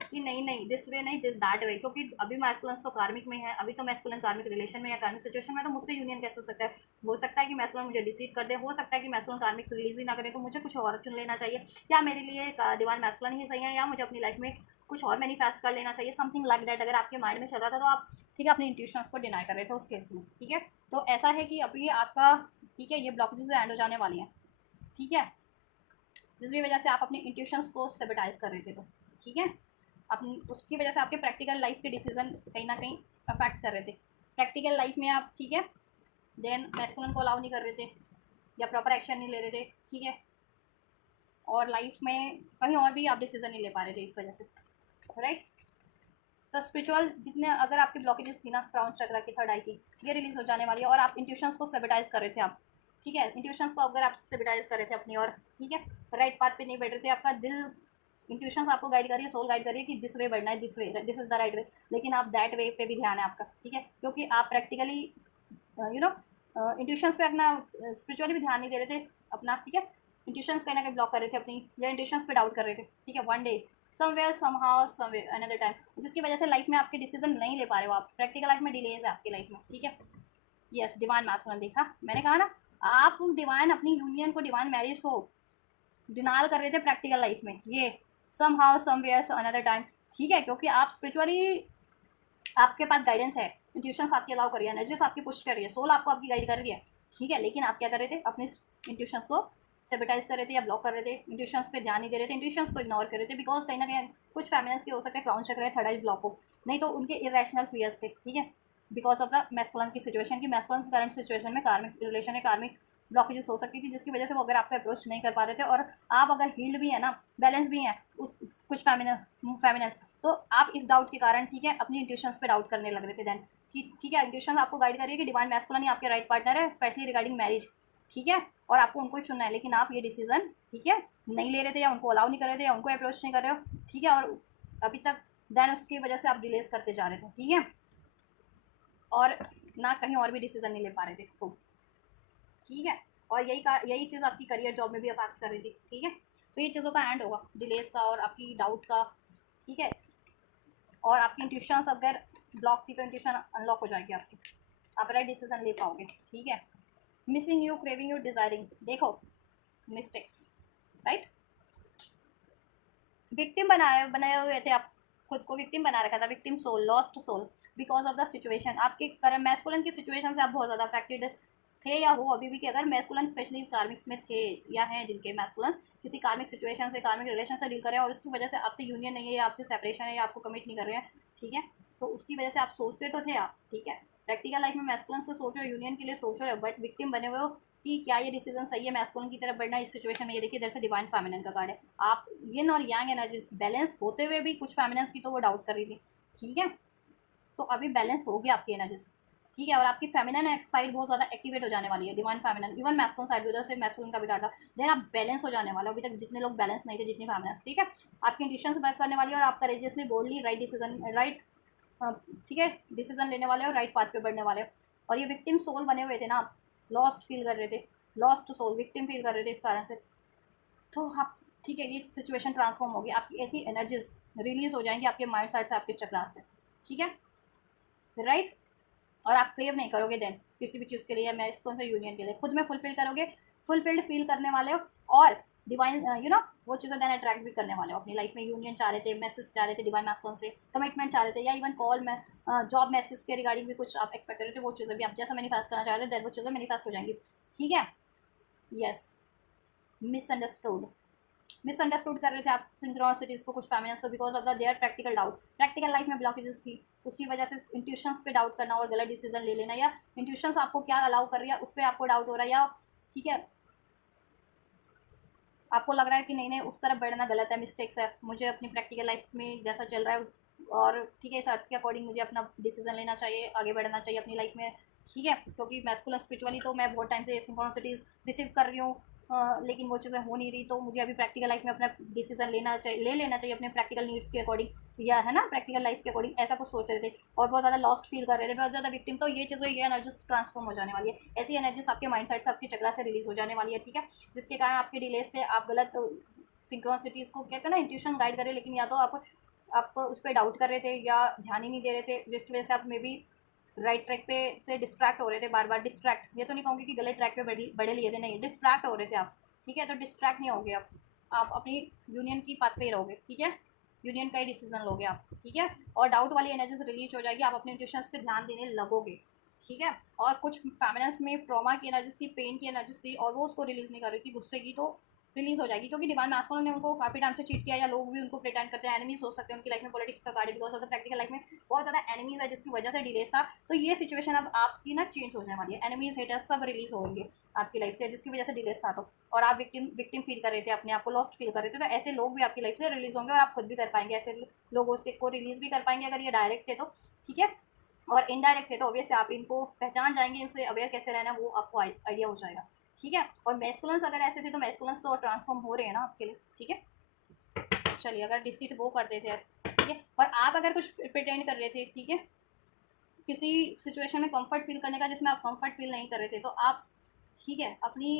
कि नहीं नहीं दिस वे नहीं दिस दैट वे, क्योंकि अभी मैस्कुलिन तो कार्मिक में है, अभी तो मैस्कुलिन कार्मिक रिलेशन में या कार्मिक सिचुएशन में, तो मुझसे यूनियन कैसे हो सकता है, हो सकता है कि मैस्कुलिन मुझे डिसीव कर दे, हो सकता है कि मैस्कुलिन कार्मिक से रिलीज ही ना करे, तो मुझे कुछ और चुन लेना चाहिए, या मेरे लिए डिवाइन मैस्कुलिन ही सही है, या मुझे अपनी लाइफ में कुछ और मैनिफेस्ट कर लेना चाहिए, समथिंग लाइक दैट अगर आपके माइंड में चल रहा था, तो आप ठीक है अपनी इंट्यूशंस को डिनाई कर रहे थे उस केस में, ठीक है। तो ऐसा है कि अभी आपका, ठीक है, ये ब्लॉकेजेस एंड हो जाने वाली हैं, ठीक है, जिसकी वजह से आप अपनी इंट्यूशंस को सेबटाइज कर रहे थे, तो ठीक है, अपनी उसकी वजह से आपके प्रैक्टिकल लाइफ के डिसीजन कहीं ना कहीं अफेक्ट कर रहे थे प्रैक्टिकल लाइफ में आप, ठीक है। देन मैस्कुलिन को अलाउ नहीं कर रहे थे या प्रॉपर एक्शन नहीं ले रहे थे, ठीक है, और लाइफ में कहीं और भी आप डिसीजन नहीं ले पा रहे थे इस वजह से, राइट। तो स्पिरिचुअल जितने अगर आपकी ब्लॉकेजेस थी ना, क्राउन चक्र की थर्ड आई की, ये रिलीज हो जाने वाली है, और आप इंट्यूशंस को सेबटाइज कर रहे थे आप, ठीक है, इंट्यूशंस को अगर आप सेबटाइज कर रहे थे अपनी, और ठीक है राइट पाथ पे नहीं बैठ रहे थे, आपका दिल इंट्यूशंस आपको गाइड कर रही है, सोल गाइड कर रही है कि दिस वे बढ़ना है, this way, this is the right way, लेकिन आप दैट वे पे भी ध्यान है आपका, ठीक है, क्योंकि आप प्रैक्टिकली इंट्यूशंस पे अपना स्पिरिचुअली भी ध्यान नहीं दे रहे थे अपना, ठीक है, इंट्यूशंस कहीं ना कहीं ब्लॉक कर रहे थे अपनी, या इंट्यूशंस पे डाउट कर रहे थे, ठीक है, one day somewhere somehow somewhere another time, जिसकी वजह से लाइफ में आपके डिसीजन नहीं ले पा रहे हो आप, प्रैक्टिकल लाइफ में डिलेज है आपकी लाइफ में, ठीक है। यस, डिवाइन मास्कुलिन देखा मैंने कहा ना, आप डिवाइन अपनी यूनियन को, डिवाइन मैरिज को डिनाल कर रहे थे प्रैक्टिकल लाइफ में, ये somehow somewhere another time, ठीक है, क्योंकि आप स्पिरिचुअली, आपके पास गाइडेंस है, इंट्यूशंस आपकी अलाउ कर रही है, एनर्जीज आपकी पुश कर रही है, सोल आपको आपकी गाइड कर रही है, ठीक है, लेकिन आप क्या कर रहे थे, अपने इंट्यूशंस को सेबेटाइज कर रहे थे या ब्लॉक कर रहे थे, इंट्यूशंस पे ध्यान नहीं दे रहे थे, इंट्यूशंस को इग्नोर कर रहे थे, बिकॉज कहीं ना कहीं कुछ फैमिलीज के हो सकते हैं क्राउन चक्र है, थर्ड आई ब्लॉक हो, नहीं तो उनके इरेशनल फियर्स थे, ठीक है, बिकॉज ऑफ द मैस्कुलिन की सिचुएशन, की मैस्कुलिन की करंट सिचुएशन में कार्मिक रिलेशन है, कार्मिक ब्लॉकेजेस हो सकती थी, जिसकी वजह से वो अगर आपको अप्रोच नहीं कर पा रहे थे, और आप अगर हील्ड भी है ना, बैलेंस भी है उस कुछ फेमिनस, तो आप इस डाउट के कारण, ठीक है, अपनी इंट्यूशंस पे डाउट करने लग रहे थे देन, कि ठीक है, इंट्यूशन आपको गाइड कर रही है कि डिवाइन मैस्कुलिन ही आपके राइट पार्टनर है, स्पेशली रिगार्डिंग मैरिज, ठीक है, और आपको उनको ही चुनना है, लेकिन आप ये डिसीजन, ठीक है, नहीं ले रहे थे, या उनको अलाउ नहीं कर रहे थे, या उनको अप्रोच नहीं कर रहे हो, ठीक है, और अभी तक देन उसकी वजह से आप डिलेस करते जा रहे थे, ठीक है, और ना कहीं और भी डिसीजन नहीं ले पा रहे थे तो, ठीक है, और यही चीज़ आपकी करियर जॉब में भी अफेक्ट कर रही थी, ठीक है, तो ये चीज़ों का एंड होगा, डिलेस का और आपकी डाउट का, ठीक है, और आपकी इंट्यूशन अगर ब्लॉक थी तो इंट्यूशन अनलॉक हो जाएगी आपकी, आप राइट डिसीजन ले पाओगे, ठीक है, missing you, craving you, desiring, देखो मिस्टेक्स, राइट, विक्टिम बनाए हुए थे आप, खुद को विक्टिम बना रखा था, victim soul, lost soul, because of the situation, आपके करंट मैस्कुलिन की सिचुएशन से आप बहुत ज़्यादा अफेक्टेड थे या हो अभी भी, कि अगर मैस्कुलिन स्पेशली कार्मिक्स में थे या हैं जिनके मैस्कुलिन किसी कार्मिक सिचुएशन से, कार्मिक रिलेशन से डील कर रहे हैं, और उसकी वजह से आपसे यूनियन नहीं है, या आपसे सेपरेशन है, या आपको कमिट नहीं कर रहे हैं, ठीक है, तो उसकी वजह से आप सोचते तो थे आप, ठीक है, प्रैक्टिकल लाइफ में मैस्कुलिन से सोचो, यूनियन के लिए सोच रहे हो, बट विक्टिम बने हुए हो कि क्या ये डिसीजन सही है मैस्कुलिन की तरफ बढ़ना इस सिचुएशन में, ये देखिए इधर से डिवाइन फेमिनिन का कार्ड है, आप यिन और यांग एनर्जीज बैलेंस होते हुए भी कुछ फेमिनिन्स की तो वो डाउट कर रही थी, ठीक है, तो अभी बैलेंस हो गया आपकी एनर्जीज, ठीक है, और आपकी फेमिनिन साइड बहुत ज़्यादा एक्टिवेट हो जाने वाली है, divine feminine, even masculine side भी उधर से मैस्कुलिन का भी कार्ड था, देन आप बैलेंस हो जाने वाले हो, अभी तक जितने लोग बैलेंस नहीं थे, जितनी फेमिनिन्स, ठीक है, आपकी इंट्यूशन से वर्क करने वाली है, और आप courageously boldly right decision, right, ठीक है, डिसीजन लेने वाले हो, राइट पाथ पे बढ़ने वाले हो, और ये विक्टिम सोल बने हुए थे ना, आप लॉस्ट फील कर रहे थे, लॉस्ट सोल, विक्टिम फील कर रहे थे इस कारण से, तो आप, ठीक है, ये सिचुएशन ट्रांसफॉर्म होगी, आपकी ऐसी एनर्जीज रिलीज हो जाएंगी आपके माइंड साइड से, आपके चक्रास से, ठीक है, राइट, और आप क्रेव नहीं करोगे देन किसी भी चीज़ के लिए, मैरिज कौन सा यूनियन के लिए, खुद में फुलफिल करोगे, फुलफिल्ड फील करने वाले हो, और डिवाइन वो चीज़ें देन अट्रैक्ट भी करने वाले हो अपनी लाइफ में, यूनियन चाह रहे थे, मैसेज चाह रहे थे डिवाइन मैस्कुलिन से, कमिटमेंट चाह रहे थे, या इवन कॉल में जॉब मैसेज के रिगार्डिंग भी कुछ आप एक्सपेक्ट कर रहे थे, वो चीज़ें भी आप जैसा मैनिफेस्ट करना चाह रहे थे देन वो चीज़ें मैनिफेस्ट हो जाएंगी, ठीक है, यस, मिसअंडरस्टूड कर रहे थे आप सिंक्रोनिसिटीज को, कुछ फेमिनिन्स को, because of the their practical doubt, practical life में ब्लॉकेजेस थी, उसकी वजह से इंट्यूशंस पे डाउट करना और गलत डिसीजन ले लेना, या इंट्यूशंस आपको क्या अलाउ कर रही है उस पर आपको डाउट हो रहा है, या ठीक है, आपको लग रहा है कि नहीं नहीं उस तरफ बढ़ना गलत है, मिस्टेक्स है, मुझे अपनी प्रैक्टिकल लाइफ में जैसा चल रहा है, और ठीक है, इस अर्थ के अकॉर्डिंग मुझे अपना डिसीजन लेना चाहिए, आगे बढ़ना चाहिए अपनी लाइफ में, ठीक है, क्योंकि मैस्कुलर स्पिरिचुअली तो मैं बहुत टाइम से सिंक्रोनिसिटीज रिसीव कर रही हूँ, लेकिन वो चीज़ें हो नहीं रही, तो मुझे अभी प्रैक्टिकल लाइफ में अपना डिसीजन लेना चाहिए अपने प्रैक्टिकल नीड्स के अकॉर्डिंग, या है ना, प्रैक्टिकल लाइफ के अकॉर्डिंग, ऐसा कुछ सोच रहे थे, और बहुत ज़्यादा लॉस्ट फील कर रहे थे, बहुत ज़्यादा विक्टिम, तो ये चीज़ें, ये एनर्जीज ट्रांसफॉर्म हो जाने वाली है, ऐसी एनर्जीज आपके माइंड सेट से, आपकी चक्रा से रिलीज हो जाने वाली है, ठीक है, जिसके कारण आपके डिलेस थे, आप गलत सिंक्रोनिसिटीज को कहते हैं ना, इंट्यूशन गाइड करे, लेकिन या तो आप उस पर डाउट कर रहे थे, या ध्यान ही नहीं दे रहे थे, जिसकी वजह से आप मे बी राइट ट्रैक पे से डिस्ट्रैक्ट हो रहे थे, बार बार डिस्ट्रैक्ट, ये तो नहीं कहूँगी कि गलत ट्रैक पे बड़े लिए थे, नहीं, डिस्ट्रैक्ट हो रहे थे आप, ठीक है, तो डिस्ट्रैक्ट नहीं होगे आप अपनी यूनियन की पाथ पे ही रहोगे, ठीक है, यूनियन का ही डिसीजन लोगे आप, ठीक है, और डाउट वाली एनर्जी रिलीज हो जाएगी, आप अपने ट्यूशंस पे ध्यान देने लगोगे, ठीक है, और कुछ फेमिनिन्स में ट्रॉमा की एनर्जीज थी, पेन की एनर्जीज थी, और वो उसको रिलीज नहीं कर रही थी, गुस्से की, तो रिलीज हो जाएगी, क्योंकि डिवाइन मैस्कुलिन ने उनको काफी टाइम से चीट किया, या लोग भी उनको प्रिटेंड करते हैं, एनिमीज हो सकते हैं उनकी लाइफ में, पॉलिटिक्स का गाड़ी, because of the practical life में बहुत ज़्यादा एनिमीज है, जिसकी वजह से डिलेस था, तो ये सिचुएशन अब आपकी ना चेंज हो जाने वाली है, एनिमीज हेटर्स सब रिलीज होंगे आपकी लाइफ से, जिसकी वजह से डिलेस था, तो और आप विक्टिम फील कर रहे थे, अपने आप को लॉस्ट फील कर रहे थे, तो ऐसे लोग भी आपकी लाइफ से रिलीज होंगे, और आप खुद भी कर पाएंगे, ऐसे लोगों से को रिलीज भी कर पाएंगे अगर ये डायरेक्ट थे तो, ठीक है, और इनडायरेक्ट थे तो ऑब्वियसली आप इनको पहचान जाएंगे, इनसे अवेयर कैसे रहना है वो आपको आइडिया हो जाएगा, ठीक है, और मैस्कुलिन्स अगर ऐसे थे तो मैस्कुलिन्स तो ट्रांसफॉर्म हो रहे हैं ना आपके लिए, ठीक है, चलिए, अगर डिसीट वो करते थे, ठीक है, और आप अगर कुछ प्रिटेंड कर रहे थे, ठीक है, किसी सिचुएशन में कंफर्ट फील करने का जिसमें आप कंफर्ट फील नहीं कर रहे थे, तो आप, ठीक है, अपनी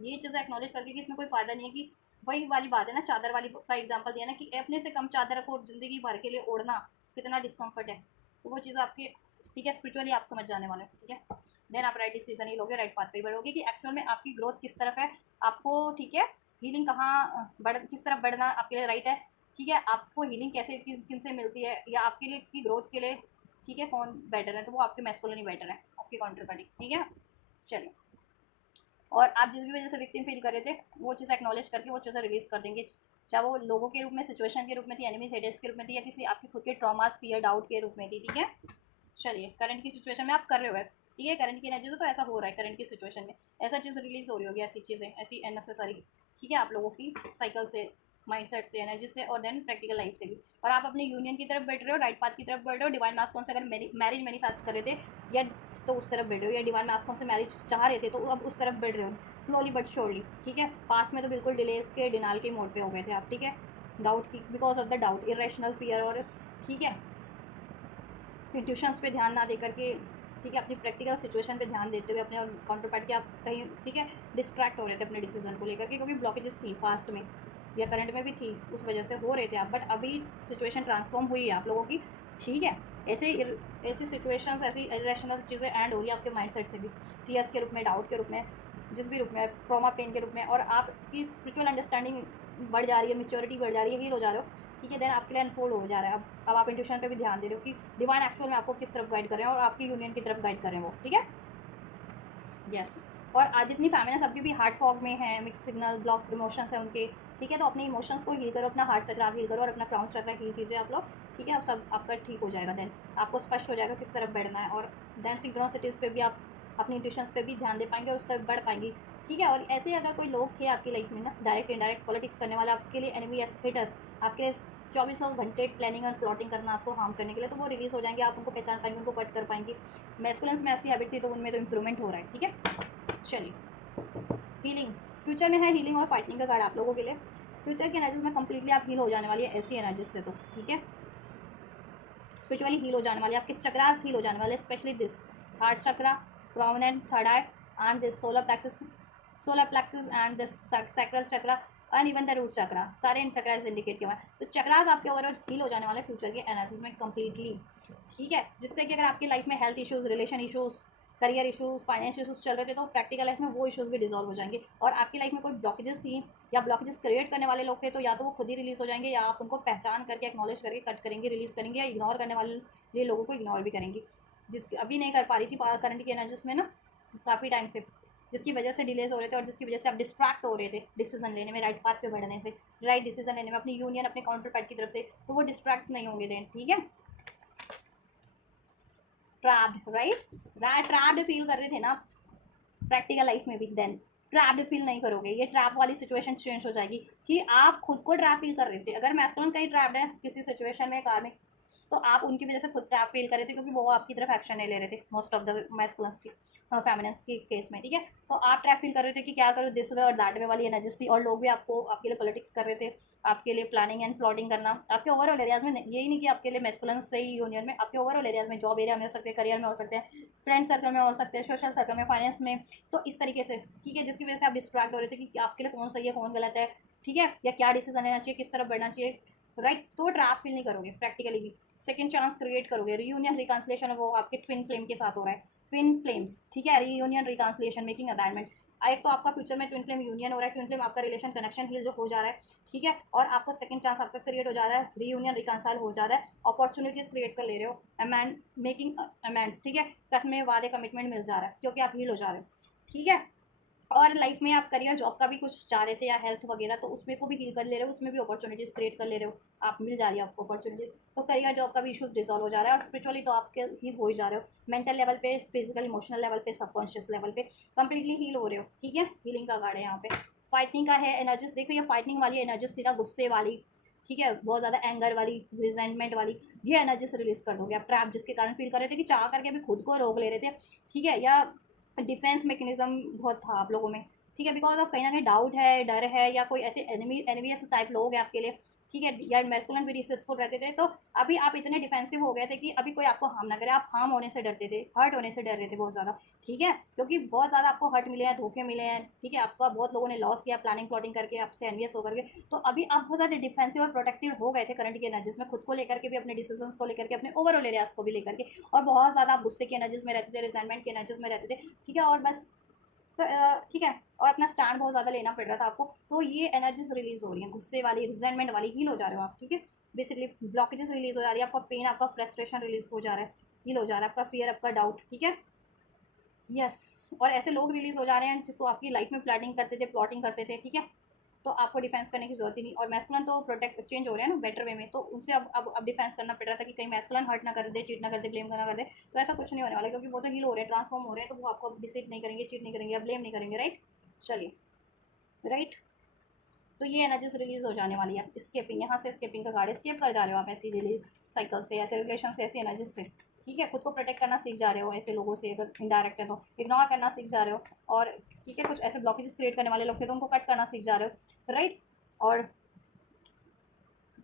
ये चीज़ें एक्नॉलेज करके कि इसमें कोई फ़ायदा नहीं है, कि वही वाली बात है ना, चादर वाली का एग्जांपल दिया ना, कि अपने से कम चादर को ज़िंदगी भर के लिए ओढ़ना कितना डिस्कम्फर्ट है, तो वो चीज़ आपके ठीक है, स्पिरिचुअली आप समझ जाने वाले, ठीक है। देन आप राइट डिसीजन ही लोगे, राइट पाथ पे ही बढ़ोगे कि एक्चुअल में आपकी ग्रोथ किस तरफ है, आपको, ठीक है, हीलिंग कहाँ किस तरफ बढ़ना आपके लिए राइट है, ठीक है। आपको हीलिंग कैसे किन से मिलती है, या आपके लिए की ग्रोथ के लिए, ठीक है, कौन बेटर है, तो वो आपके मैस्कुलिन ही बेटर है, आपकी काउंटर पार्टी, ठीक है। चलिए, और आप जिस भी वजह से विक्टिम फील कर रहे थे वो चीज़ एक्नॉलेज करके वो चीज़ें रिलीज कर देंगे, चाहे वो लोगों के रूप में, सिचुएशन के रूप में थी, एनिमीज हेडर्स के रूप में थी, या किसी आपके खुद के ट्रॉमास, फियर, डाउट के रूप में थी, ठीक है। चलिए, करंट की सिचुएशन में आप कर रहे हो, ठीक है, करंट की एनर्जी तो ऐसा हो रहा है, करंट की सिचुएशन में ऐसा चीज़ रिलीज हो रही होगी, ऐसी चीज़ें, ऐसी अननेसेसरी, ठीक है, आप लोगों की साइकिल से, माइंडसेट से, एनर्जी से, और देन प्रैक्टिकल लाइफ से भी। और आप अपने यूनियन की तरफ बढ़ रहे हो, राइट पाथ की तरफ बढ़ रहे हो, डिवाइन मास्क कौन से अगर मैरिज मैनिफेस्ट कर रहे थे, या तो उस तरफ बढ़ रहे हो, या डिवाइन मास्क कौन से मैरिज चाह रहे थे तो अब उस तरफ बढ़ रहे हो, स्लोली बट श्योरली, ठीक है। पास में तो बिल्कुल डिलेस के, डिनाल के मोड पे हो गए थे आप, ठीक है, डाउट की, because of the doubt, irrational fear, और ठीक है, इंट्यूशंस पे ध्यान ना दे करके, ठीक है, अपनी प्रैक्टिकल सिचुएशन पे ध्यान देते हुए अपने काउंटर पार्ट के आप कहीं, ठीक है, डिस्ट्रैक्ट हो रहे थे अपने डिसीजन को लेकर के, क्योंकि ब्लॉकेजेस थी पास्ट में या करंट में भी थी, उस वजह से हो रहे थे आप, बट अभी सिचुएशन ट्रांसफॉर्म हुई है आप लोगों की, ठीक है। ऐसी सिचुएशंस, ऐसी इरेशनल चीज़ें एंड हो रही है आपके माइंडसेट से भी, फियर्स के रूप में, डाउट के रूप में, जिस भी रूप में, ट्रॉमा पेन के रूप में, और आपकी स्पिरिचुअल अंडरस्टैंडिंग बढ़ जा रही है, मेच्योरिटी बढ़ जा रही है, हील हो जा रहे हो, ठीक है। देन आपके लिए अनफोल्ड हो जा रहा है, अब आप इंट्यूशन पे भी ध्यान दे रहे हो कि डिवाइन एक्चुअल में आपको किस तरफ गाइड कर रहे हैं, और आपकी यूनियन की तरफ गाइड कर रहे हैं वो, ठीक है, यस। और आज जितनी फैमिलीज अभी भी हार्ट फॉग में है, मिक्स सिग्नल, ब्लॉक इमोशंस है उनके, ठीक है, तो अपने इमोशंस को हील करो, अपना हार्ट चक्र हील करो, और अपना क्राउन चक्र हील कीजिए आप लोग, ठीक है, अब सब आपका ठीक हो जाएगा, देन आपको स्पष्ट हो जाएगा किस तरफ बढ़ना है, और देन सिंक्रोनिसिटीज़ पे भी आप अपनी इंट्यूशंस पे भी ध्यान दे पाएंगे और उस तरफ बढ़ पाएंगी, ठीक है। और ऐसे अगर कोई लोग थे आपकी लाइफ में ना, डायरेक्ट इनडायरेक्ट पॉलिटिक्स करने वाला आपके लिए, एनिमी हेटर्स आपके 24 घंटे प्लानिंग और प्लॉटिंग करना आपको हार्म करने के लिए, तो वो रिलीज हो जाएंगे, आप उनको पहचान पाएंगे, उनको कट कर पाएंगे। मैस्कुलिन्स में ऐसी हैबिट थी तो उनमें तो इंप्रूवमेंट हो रहा है, ठीक है। चलिए, हीलिंग, फ्यूचर में है हीलिंग और फाइटिंग का कार्ड आप लोगों के लिए, फ्यूचर की एनर्जीज में कंप्लीटली आप हील हो जाने वाली है ऐसी एनर्जीज से, तो ठीक है, स्पिरिचुअली हील हो जाने वाले, आपके चक्रास हील हो जाने वाले, specially this heart chakra, prominent third eye, and this solar plexus and this sacral chakra, and even the root chakra, सारे इन चक्रास इंडिकेट किए हुए हैं, तो चक्रास आपके ओवरऑल हील हो जाने वाले फ्यूचर की एनर्जीज में कंप्लीटली, ठीक है। जिससे कि अगर आपकी लाइफ में health issues, relation issues, career issues, financial issues चल रहे थे, तो प्रैक्टिकल लाइफ में वो इशूज़ भी डिजॉल्व हो जाएंगे, और आपकी लाइफ में कोई ब्लॉकेजेस थी या ब्लॉकेजेस क्रिएट करने वाले लोग थे, तो या तो वो खुद ही रिलीज़ हो जाएंगे, या आप उनको पहचान करके, एक्नॉलेज करके कट करेंगे, रिलीज़ करेंगे, या इग्नोर करने वाले लोगों को इग्नोर भी करेंगे, जिस अभी नहीं कर पा रही थी करंट की एनर्जीज में ना काफ़ी टाइम से, जिसकी वजह से डिलेज हो रहे थे, और जिसकी वजह से आप डिस्ट्रैक्ट हो रहे थे डिसीजन लेने में, राइट पाथ पे बढ़ने से, राइट डिसीजन लेने में, अपनी यूनियन, अपने काउंटर पार्ट की तरफ से, तो वो डिस्ट्रैक्ट नहीं होंगे देन, ठीक है। ट्रैप्ड, राइट, ट्रैप्ड फील कर रहे थे ना प्रैक्टिकल लाइफ में भी, देन ट्रैप्ड फील नहीं करोगे, ये ट्रैप वाली सिचुएशन चेंज हो जाएगी कि आप खुद को ट्रैप फील कर रहे थे। अगर मैस्कुलिन कहीं ट्रैप्ड है किसी सिचुएशन में, कार्मिक, तो आप उनकी वजह से खुद ट्रैप फील कर रहे थे, क्योंकि वो आपकी तरफ एक्शन नहीं ले रहे थे मोस्ट ऑफ द मैस्कुलिन्स की, फेमिनिन्स की केस में, ठीक है। तो आप ट्रैप फील कर रहे थे कि क्या करो, दिस वे और दैट वे वाली एनर्जीज थी, और लोग भी आपको, आपके लिए पॉलिटिक्स कर रहे थे, आपके लिए प्लानिंग एंड प्लॉटिंग करना, आपके ओवरऑल एरियाज में, यही नहीं कि आपके लिए मैस्कुलिन्स से ही यूनियन में, आपके ओवरऑल एरियाज में, जॉब एरिया में हो सकते हैं, करियर में हो सकते हैं, फ्रेंड सर्कल में हो सकते हैं, सोशल सर्कल में, फाइनेंस में, तो इस तरीके से, ठीक है, जिसकी वजह से आप डिस्ट्रैक्ट हो रहे थे कि आपके लिए कौन सही है, कौन गलत है, ठीक है, या क्या डिसीजन लेना चाहिए, किस तरफ बढ़ना चाहिए, राइट, तो ट्रैप फील नहीं करोगे प्रैक्टिकली भी, सेकंड चांस क्रिएट करोगे, रीयूनियन रिकॉन्सिलेशन वो आपके ट्विन फ्लेम के साथ हो रहा है, ट्विन फ्लेम्स, ठीक है, रीयूनियन रिकॉन्सिलेशन, मेकिंग अलाइनमेंट, एक तो आपका फ्यूचर में ट्विन फ्लेम यूनियन हो रहा है, ट्विन फ्लेम आपका रिलेशन कनेक्शन हील जो हो जा रहा है, ठीक है, और आपको सेकंड चांस आपका क्रिएट हो जा रहा है, रीयूनियन रिकॉन्साइल हो जा रहा है, अपॉर्चुनिटीज क्रिएट कर ले रहे हो, अमेंड, मेकिंग अमेंड्स, ठीक है, कसमें, वादे, कमिटमेंट मिल जा रहा है, क्योंकि आप हील हो जा रहे हो, ठीक है। और लाइफ में आप करियर जॉब का भी कुछ चाह रहे थे, या हेल्थ वगैरह, तो उसमें को भी हील कर ले रहे हो, उसमें भी अपॉर्चुनिटीज़ क्रिएट कर ले रहे हो, आप मिल जा रही है आपको अपॉर्चुनिटीज़, तो करियर जॉब का भी इशूज़ डिजॉल्व हो जा रहा है, और स्पिरिचुअली तो आपके हील हो ही जा रहे हो, मेंटल लेवल पे, फिजिकल इमोशनल लेवल पे, सबकॉन्शियस लेवल पे कंप्लीटली हील हो रहे हो, ठीक है। हीलिंग का कार्ड है यहाँ पे, फाइटिंग का है एनर्जीज, देखो ये फाइटिंग वाली एनर्जीज थी ना, गुस्से वाली, ठीक है, बहुत ज़्यादा एंगर वाली, रिजेंटमेंट वाली, ये एनर्जी से रिलीज कर दोगे आप, ट्रैप जिसके कारण फील कर रहे थे कि चाह करके भी खुद को रोक ले रहे थे, ठीक है, या डिफेंस मैकेनिज्म बहुत था आप लोगों में, ठीक है, बिकॉज ऑफ कहीं ना कहीं डाउट है, डर है, या कोई ऐसे एनिमी ऐसे टाइप लोग हैं आपके लिए, ठीक है, या मैस्कुलिन भी रिसोर्सफुल रहते थे। तो अभी आप इतने डिफेंसिव हो गए थे कि अभी कोई आपको हार्म ना करे, आप हार्म होने से डरते थे, हर्ट होने से डर रहे थे बहुत ज़्यादा। ठीक है, क्योंकि बहुत ज़्यादा आपको हर्ट मिले हैं, धोखे मिले हैं। ठीक है, आपका बहुत लोगों ने लॉस किया प्लानिंग प्लॉटिंग करके, आपसे एनवियस होकर के। तो अभी आप बहुत ज़्यादा डिफेंसिव और प्रोटेक्टिव हो गए थे करंट की एनर्जीज में, खुद को लेकर के भी, अपने डिसीजंस को लेकर के, अपने ओवरऑल एरियाज को भी लेकर के। और बहुत ज़्यादा आप गुस्से की एनर्जीज में रहते थे, रिजेंटमेंट की एनर्जीज में रहते थे। ठीक है, और बस ठीक है, और अपना स्टैंड बहुत ज़्यादा लेना पड़ रहा था आपको। तो ये एनर्जीज रिलीज हो रही है, गुस्से वाली, रिजेंटमेंट वाली, हील हो जा रहे हो आप। ठीक है, बेसिकली ब्लॉकेजेस रिलीज हो जा रही है, आपका पेन, आपका फ्रस्ट्रेशन रिलीज हो जा रहा है, हील हो जा रहा है, आपका फियर, आपका डाउट। ठीक है, यस। और ऐसे लोग रिलीज हो जा रहे हैं जिसको आपकी लाइफ में प्लानिंग करते थे, प्लॉटिंग करते थे। ठीक है, तो आपको डिफेंस करने की जरूरत ही नहीं। और मैस्कुलिन तो प्रोटेक्ट चेंज हो रहे हैं ना बेटर वे में, तो उनसे अब डिफेंस करना पड़ रहा था कि कहीं मैस्कुलिन हर्ट ना कर दे, चीट ना कर दे, ब्लेम ना कर दे। तो ऐसा कुछ नहीं होने वाला, क्योंकि वो तो हील हो रहे हैं, ट्रांसफॉर्म हो रहे हैं, तो वो आपको डिसीट नहीं करेंगे, चीट नहीं करेंगे, या ब्लेम नहीं करेंगे। राइट, चलिए, राइट। तो ये एनर्जीज रिलीज हो जाने वाली है। स्केपिंग, यहाँ से स्केपिंग का कार्ड, स्केप कर जा रहे हो आप ऐसी रिलीज साइकिल से, ऐसे रिलेशन से, ऐसी एनर्जीज से। ठीक है, खुद को प्रोटेक्ट करना सीख जा रहे हो ऐसे लोगों से, अगर इनडायरेक्ट है तो इग्नोर करना सीख जा रहे हो। और ठीक है, कुछ ऐसे ब्लॉकेजेस क्रिएट करने वाले लोग थे तो उनको कट करना सीख जा रहे हो। राइट, और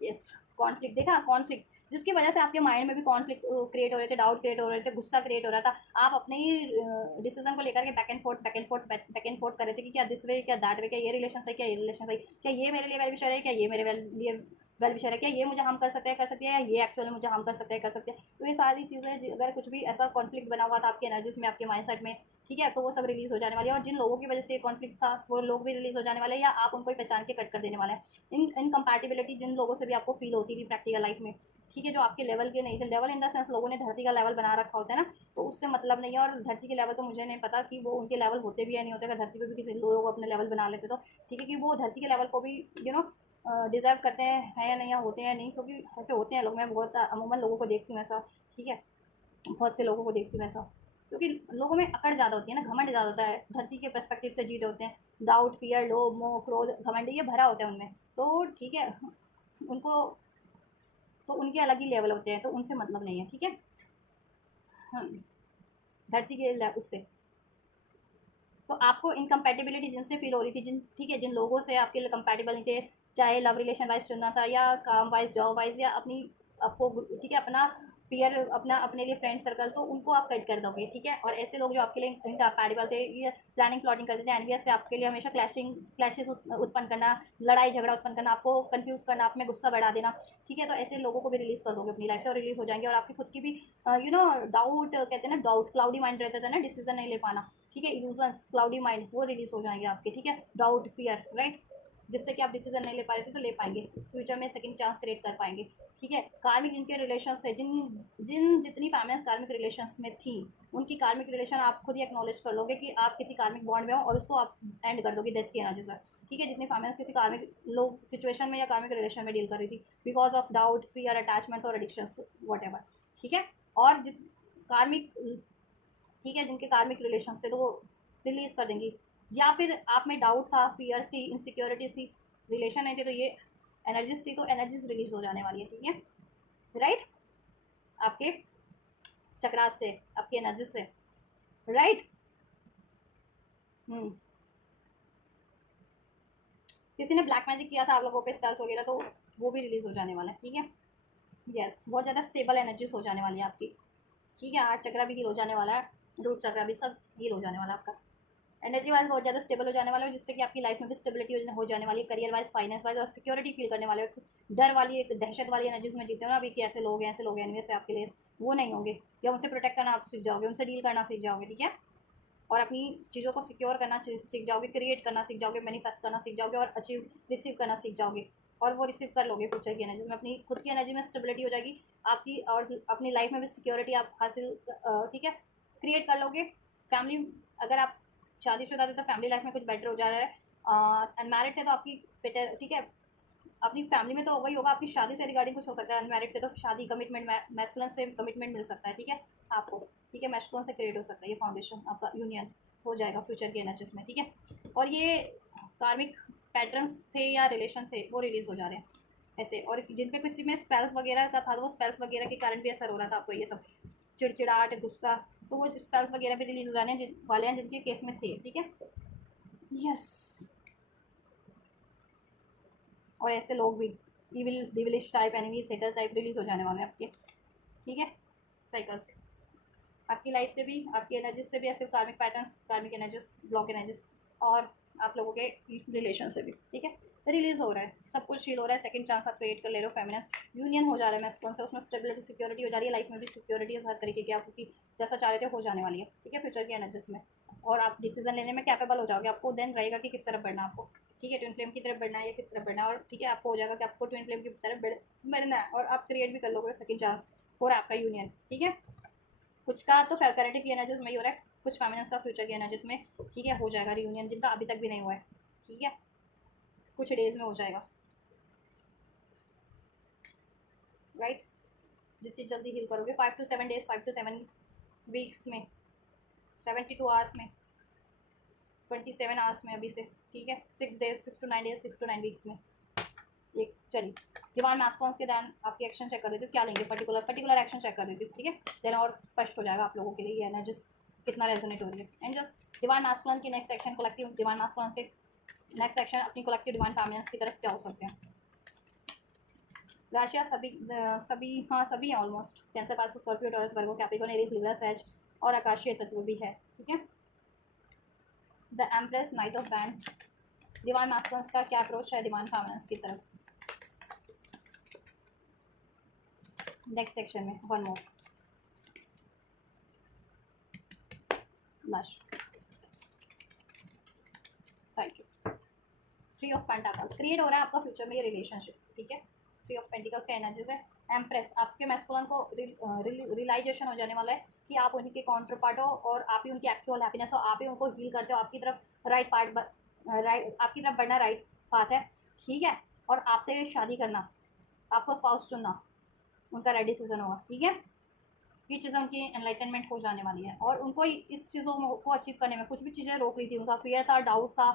यस, कॉन्फ्लिक्ट देखा, कॉन्फ्लिक्ट जिसकी वजह से आपके माइंड में भी कॉन्फ्लिक्ट क्रिएट हो रहे थे, डाउट क्रिएट हो रहे थे, गुस्सा क्रिएट हो रहा था। आप अपने ही डिसीजन को लेकर के back and fourth, back and fourth, back and fourth कर रहे थे कि क्या दिस वे, क्या दैट वे, क्या ये रिलेशन सही, क्या ये रिलेशन सही, क्या ये मेरे लिए वेल विशर है, क्या ये मेरे लिए वेल विशर है, क्या ये मुझे हम कर सकते हैं, कर सकते हैं, या ये एक्चुअली मुझे हम कर सकते हैं, कर सकते हैं। तो ये सारी चीज़ें, अगर कुछ भी ऐसा कॉन्फ्लिक्ट बना हुआ था आपकी एनर्जीज में, आपके माइंड सेट में, ठीक है, तो वो सब रिलीज हो जाने वाली है। और जिन लोगों की वजह से कॉन्फ्लिक्ट था वो लोग भी रिलीज हो जाने वाले हैं, या आप उनको ही पहचान के कट कर देने वाले हैं। इनकम्पैटिबिलिटी जिन लोगों से भी आपको फील होती थी प्रैक्टिकल लाइफ में, ठीक है, जो आपके लेवल के नहीं थे, लेवल इन द सेंस लोगों ने धरती का लेवल बना रखा होता है ना, तो उससे मतलब नहीं है। और धरती के लेवल तो मुझे नहीं पता कि वो उनके लेवल होते भी या नहीं होते, अगर धरती पे भी किसी लोग अपने लेवल बना लेते तो। ठीक है, कि वो धरती के लेवल को भी डिजर्व करते हैं या नहीं, या होते हैं या नहीं, क्योंकि ऐसे होते हैं लोग, मैं बहुत अमूमन लोगों को देखती हूँ ऐसा। ठीक है, बहुत से लोगों को देखती हूँ ऐसा, क्योंकि लोगों में अकड़ ज़्यादा होती है ना, घमंड ज़्यादा होता है, धरती के पर्सपेक्टिव से जी रहे होते हैं। डाउट, फियर, लोभ, मोह, क्रोध, घमंड, ये भरा होता है उनमें। तो ठीक है, उनको, तो उनके अलग ही लेवल होते हैं, तो उनसे मतलब नहीं है। ठीक है, हाँ, धरती के उससे। तो आपको इनकम्पैटिबिलिटी जिनसे फील हो रही थी, जिन, ठीक है, जिन लोगों से आपके लिए कंपैटिबल नहीं थे, चाहे लव रिलेशन वाइज चुनना था, या काम वाइज, जॉब वाइज, या अपनी, आपको, ठीक है, अपना पीयर, अपना अपने लिए फ्रेंड सर्कल, तो उनको आप कट कर दोगे। ठीक है, और ऐसे लोग जो आपके लिए इनकम्पैटिबल थे, ये प्लानिंग प्लॉटिंग करते थे, एनवियस थे आपके लिए, हमेशा क्लैशेस उत्पन्न करना, लड़ाई झगड़ा उत्पन्न करना, आपको कंफ्यूज करना, आप में गुस्सा बढ़ा देना। ठीक है, तो ऐसे लोगों को भी रिलीज कर दोगे अपनी लाइफ से, और रिलीज हो जाएंगे। और आपकी खुद की भी डाउट कहते हैं ना, डाउट, क्लाउडी माइंड रहता था ना, डिसीजन नहीं ले पाना। ठीक है, इल्यूजन्स, क्लाउडी माइंड, वो रिलीज हो जाएंगे आपके। ठीक है, डाउट, फियर, राइट, जिससे कि आप डिसीजन नहीं ले पा रहे थे तो ले पाएंगे, फ्यूचर में सेकंड चांस क्रिएट कर पाएंगे। ठीक है, कार्मिक जिनके रिलेशंस थे, जितनी फैमिलीज कार्मिक रिलेशंस में थी, उनकी कार्मिक रिलेशन आप खुद ही एक्नॉलेज कर लोगे कि आप किसी कार्मिक बॉन्ड में हो, और उसको आप एंड कर दोगे डेथ की एनर्जी से। ठीक है, जितनी फैमिलीज किसी कार्मिक लोग सिचुएशन में या कार्मिक रिलेशन में डील कर रही थी, because of doubt, fear, attachments और एडिक्शंस, वट एवर। ठीक है, और कार्मिक, ठीक है, जिनके कार्मिक रिलेशंस थे तो वो रिलीज कर देंगी। या फिर आप में डाउट था, फियर थी, इनसिक्योरिटीज थी, रिलेशन नहीं थे, तो ये एनर्जीज थी, तो एनर्जीज रिलीज हो जाने वाली है। ठीक है, राइट, आपके चक्रास से, आपकी एनर्जी से। राइट, हम्म, किसी ने ब्लैक मैजिक किया था आप लोगों पे, स्पेल्स वगैरह, तो वो भी रिलीज हो जाने वाला है। ठीक है, यस, बहुत ज़्यादा स्टेबल एनर्जीज हो जाने वाली है आपकी। ठीक है, हार्ट चक्रा भी हील हो जाने वाला है, रूट चक्रा भी, सब हील हो जाने वाला है आपका। एनर्जी वाइज बहुत ज़्यादा स्टेबल हो जाने वाले हो, जिससे कि आपकी लाइफ में भी स्टेबिलिटी हो जाने वाली है, करियर वाइज, फाइनेंस वाइज, और सिक्योरिटी फील करने वाले हो। डर वाली, एक दहशत वाली एनर्जीज में जीते हो ना अभी, कि ऐसे लोग हैं, ऐसे लोग हैं, इनमें से आपके लिए वो नहीं होंगे, या उनसे प्रोटेक्ट करना आप सीख जाओगे, उनसे डील करना सीख जाओगे। ठीक है, और अपनी चीज़ों को सिक्योर करना सीख जाओगे, क्रिएट करना सीख जाओगे, मैनिफेस्ट करना सीख जाओगे, और अचीव, रिसीव करना सीख जाओगे। और वो रिसीव कर लोगे फ्यूचर की एनर्जीज में, अपनी खुद की एनर्जी में स्टेबिलिटी हो जाएगी आपकी, और अपनी लाइफ में भी सिक्योरिटी आप हासिल, ठीक है, क्रिएट कर लोगे। फैमिली, अगर आप शादीशुदा थे तो फैमिली लाइफ में कुछ बेटर हो जा रहा है, अनमैरिड थे तो आपकी बेटर। ठीक है, अपनी फैमिली में तो होगा ही होगा, आपकी शादी से रिगार्डिंग कुछ हो सकता है, अनमैरिड थे तो शादी, कमिटमेंट, मैस्कुलिन से कमिटमेंट मिल सकता है। ठीक है, आपको, ठीक है, मैस्कुलिन से क्रिएट हो सकता है, ये फाउंडेशन आपका यूनियन हो जाएगा फ्यूचर की एनर्जीज में। ठीक है, और ये कार्मिक पैटर्न्स थे या रिलेशन थे, वो रिलीज हो जा रहे हैं ऐसे, और जिन पे किसी में स्पेल्स वगैरह का था, तो वो स्पेल्स वगैरह के कारण भी असर हो रहा था आपको, ये सब चिड़चिड़ाहट, गुस्सा, तो वो स्पेल्स वगैरह भी रिलीज हो जाने वाले हैं जिनके केस में थे। ठीक है, यस, और ऐसे लोग भी evil devilish type enemy settle type release हो जाने वाले हैं आपके, ठीक है, साइकिल से, आपकी लाइफ से भी, आपकी एनर्जीज से भी, ऐसे कार्मिक पैटर्न्स, कार्मिक एनर्जीज, ब्लॉक एनर्जीज, और आप लोगों के रिलेशन से भी, ठीक है, रिलीज हो रहा है, सब कुछ हील हो रहा है। सेकंड चांस आप क्रिएट कर ले रहे हो, फेमिनिन यूनियन हो जा रहा है मैस्कुलिन से, उसमें स्टेबिलिटी सिक्योरिटी हो जा रही है, लाइफ में भी सिक्योरिटी हर तरीके की आपकी जैसा चाह रहे थे हो जाने वाली है, ठीक है, फ्यूचर की एनर्जीज में। और आप डिसीजन लेने में कैपेबल हो जाओगे, आपको देन रहेगा कि किस तरफ बढ़ना है आपको, ठीक है, ट्विन फ्लेम की तरफ बढ़ना है या किस तरफ बढ़ना है, और ठीक है, आपको हो जाएगा कि आपको ट्विन फ्लेम की तरफ बढ़ना है, और आप क्रिएट भी कर लोगे सेकंड चांस हो रहा है आपका यूनियन, ठीक है। कुछ का तो कैरेटिव की एनर्जीज में ही हो रहा है, कुछ फेमिनिन का फ्यूचर की एनर्जीज में, ठीक है, हो जाएगा रियूनियन, जिनका अभी तक भी नहीं हुआ है, ठीक है, कुछ डेज में हो जाएगा, राइट। जितनी जल्दी हील करोगे, 5 to 7 days, 5 to 7 weeks में, 72 आवर्स में, 27 आवर्स में अभी से, ठीक है, 6 days, 6 to 9 days, 6 to 9 weeks में। एक चलिए डिवाइन मास्कॉन्स के दैन आपकी एक्शन चेक कर देती हूँ, क्या लेंगे, पर्टिकुलर एक्शन चेक कर देती हूँ, ठीक है, देन और स्पष्ट हो जाएगा आप लोगों के लिए ये एनर्जीज कितना रेजोनेट हो रही है। एंड जस्ट डिवाइन मास्कुलिन की next action, collective divine masculine के नेक्स्ट एक्शन अपनी कलेक्टिव डिवाइन फेमिनिन्स की तरफ क्या हो सकते हैं। राशिया सभी हाँ सभी हैं ऑलमोस्ट, कैंसर, पास, स्कॉर्पियो, टॉरस, वर्गो, कैप्रिकॉर्न, एरीज, लिब्रा, सैज और आकाशीय तत्व भी है, ठीक है। The empress, night of band, divine masculine का क्या अप्रोच है डिवाइन फेमिनिन्स की तरफ नेक्स्ट सेक्शन में। One more last, thank you. 3 of pentacles create हो रहा है आपका फ्यूचर में ये रिलेशनशिप, ठीक है, 3 ऑफ पेंटिकल्स का एनर्जीज है। एम्प्रेस, आपके मैस्कुलिन को रियलाइजेशन हो जाने वाला है कि आप उनके काउंटर पार्ट हो और आप ही उनकी एक्चुअल हैप्पीनेस हो, आप ही उनको हील करते हो, आपकी तरफ राइट आपकी तरफ बढ़ना राइट पाथ है, ठीक है, और आपसे शादी करना, आपको स्पाउस चुनना उनका राइट डिसीजन होगा, ठीक है। ये चीज़ें उनकी एनलाइटनमेंट हो जाने वाली है, और उनको इस चीज़ों को अचीव करने में कुछ भी चीज़ें रोक रही थी, उनका फियर था, डाउट था,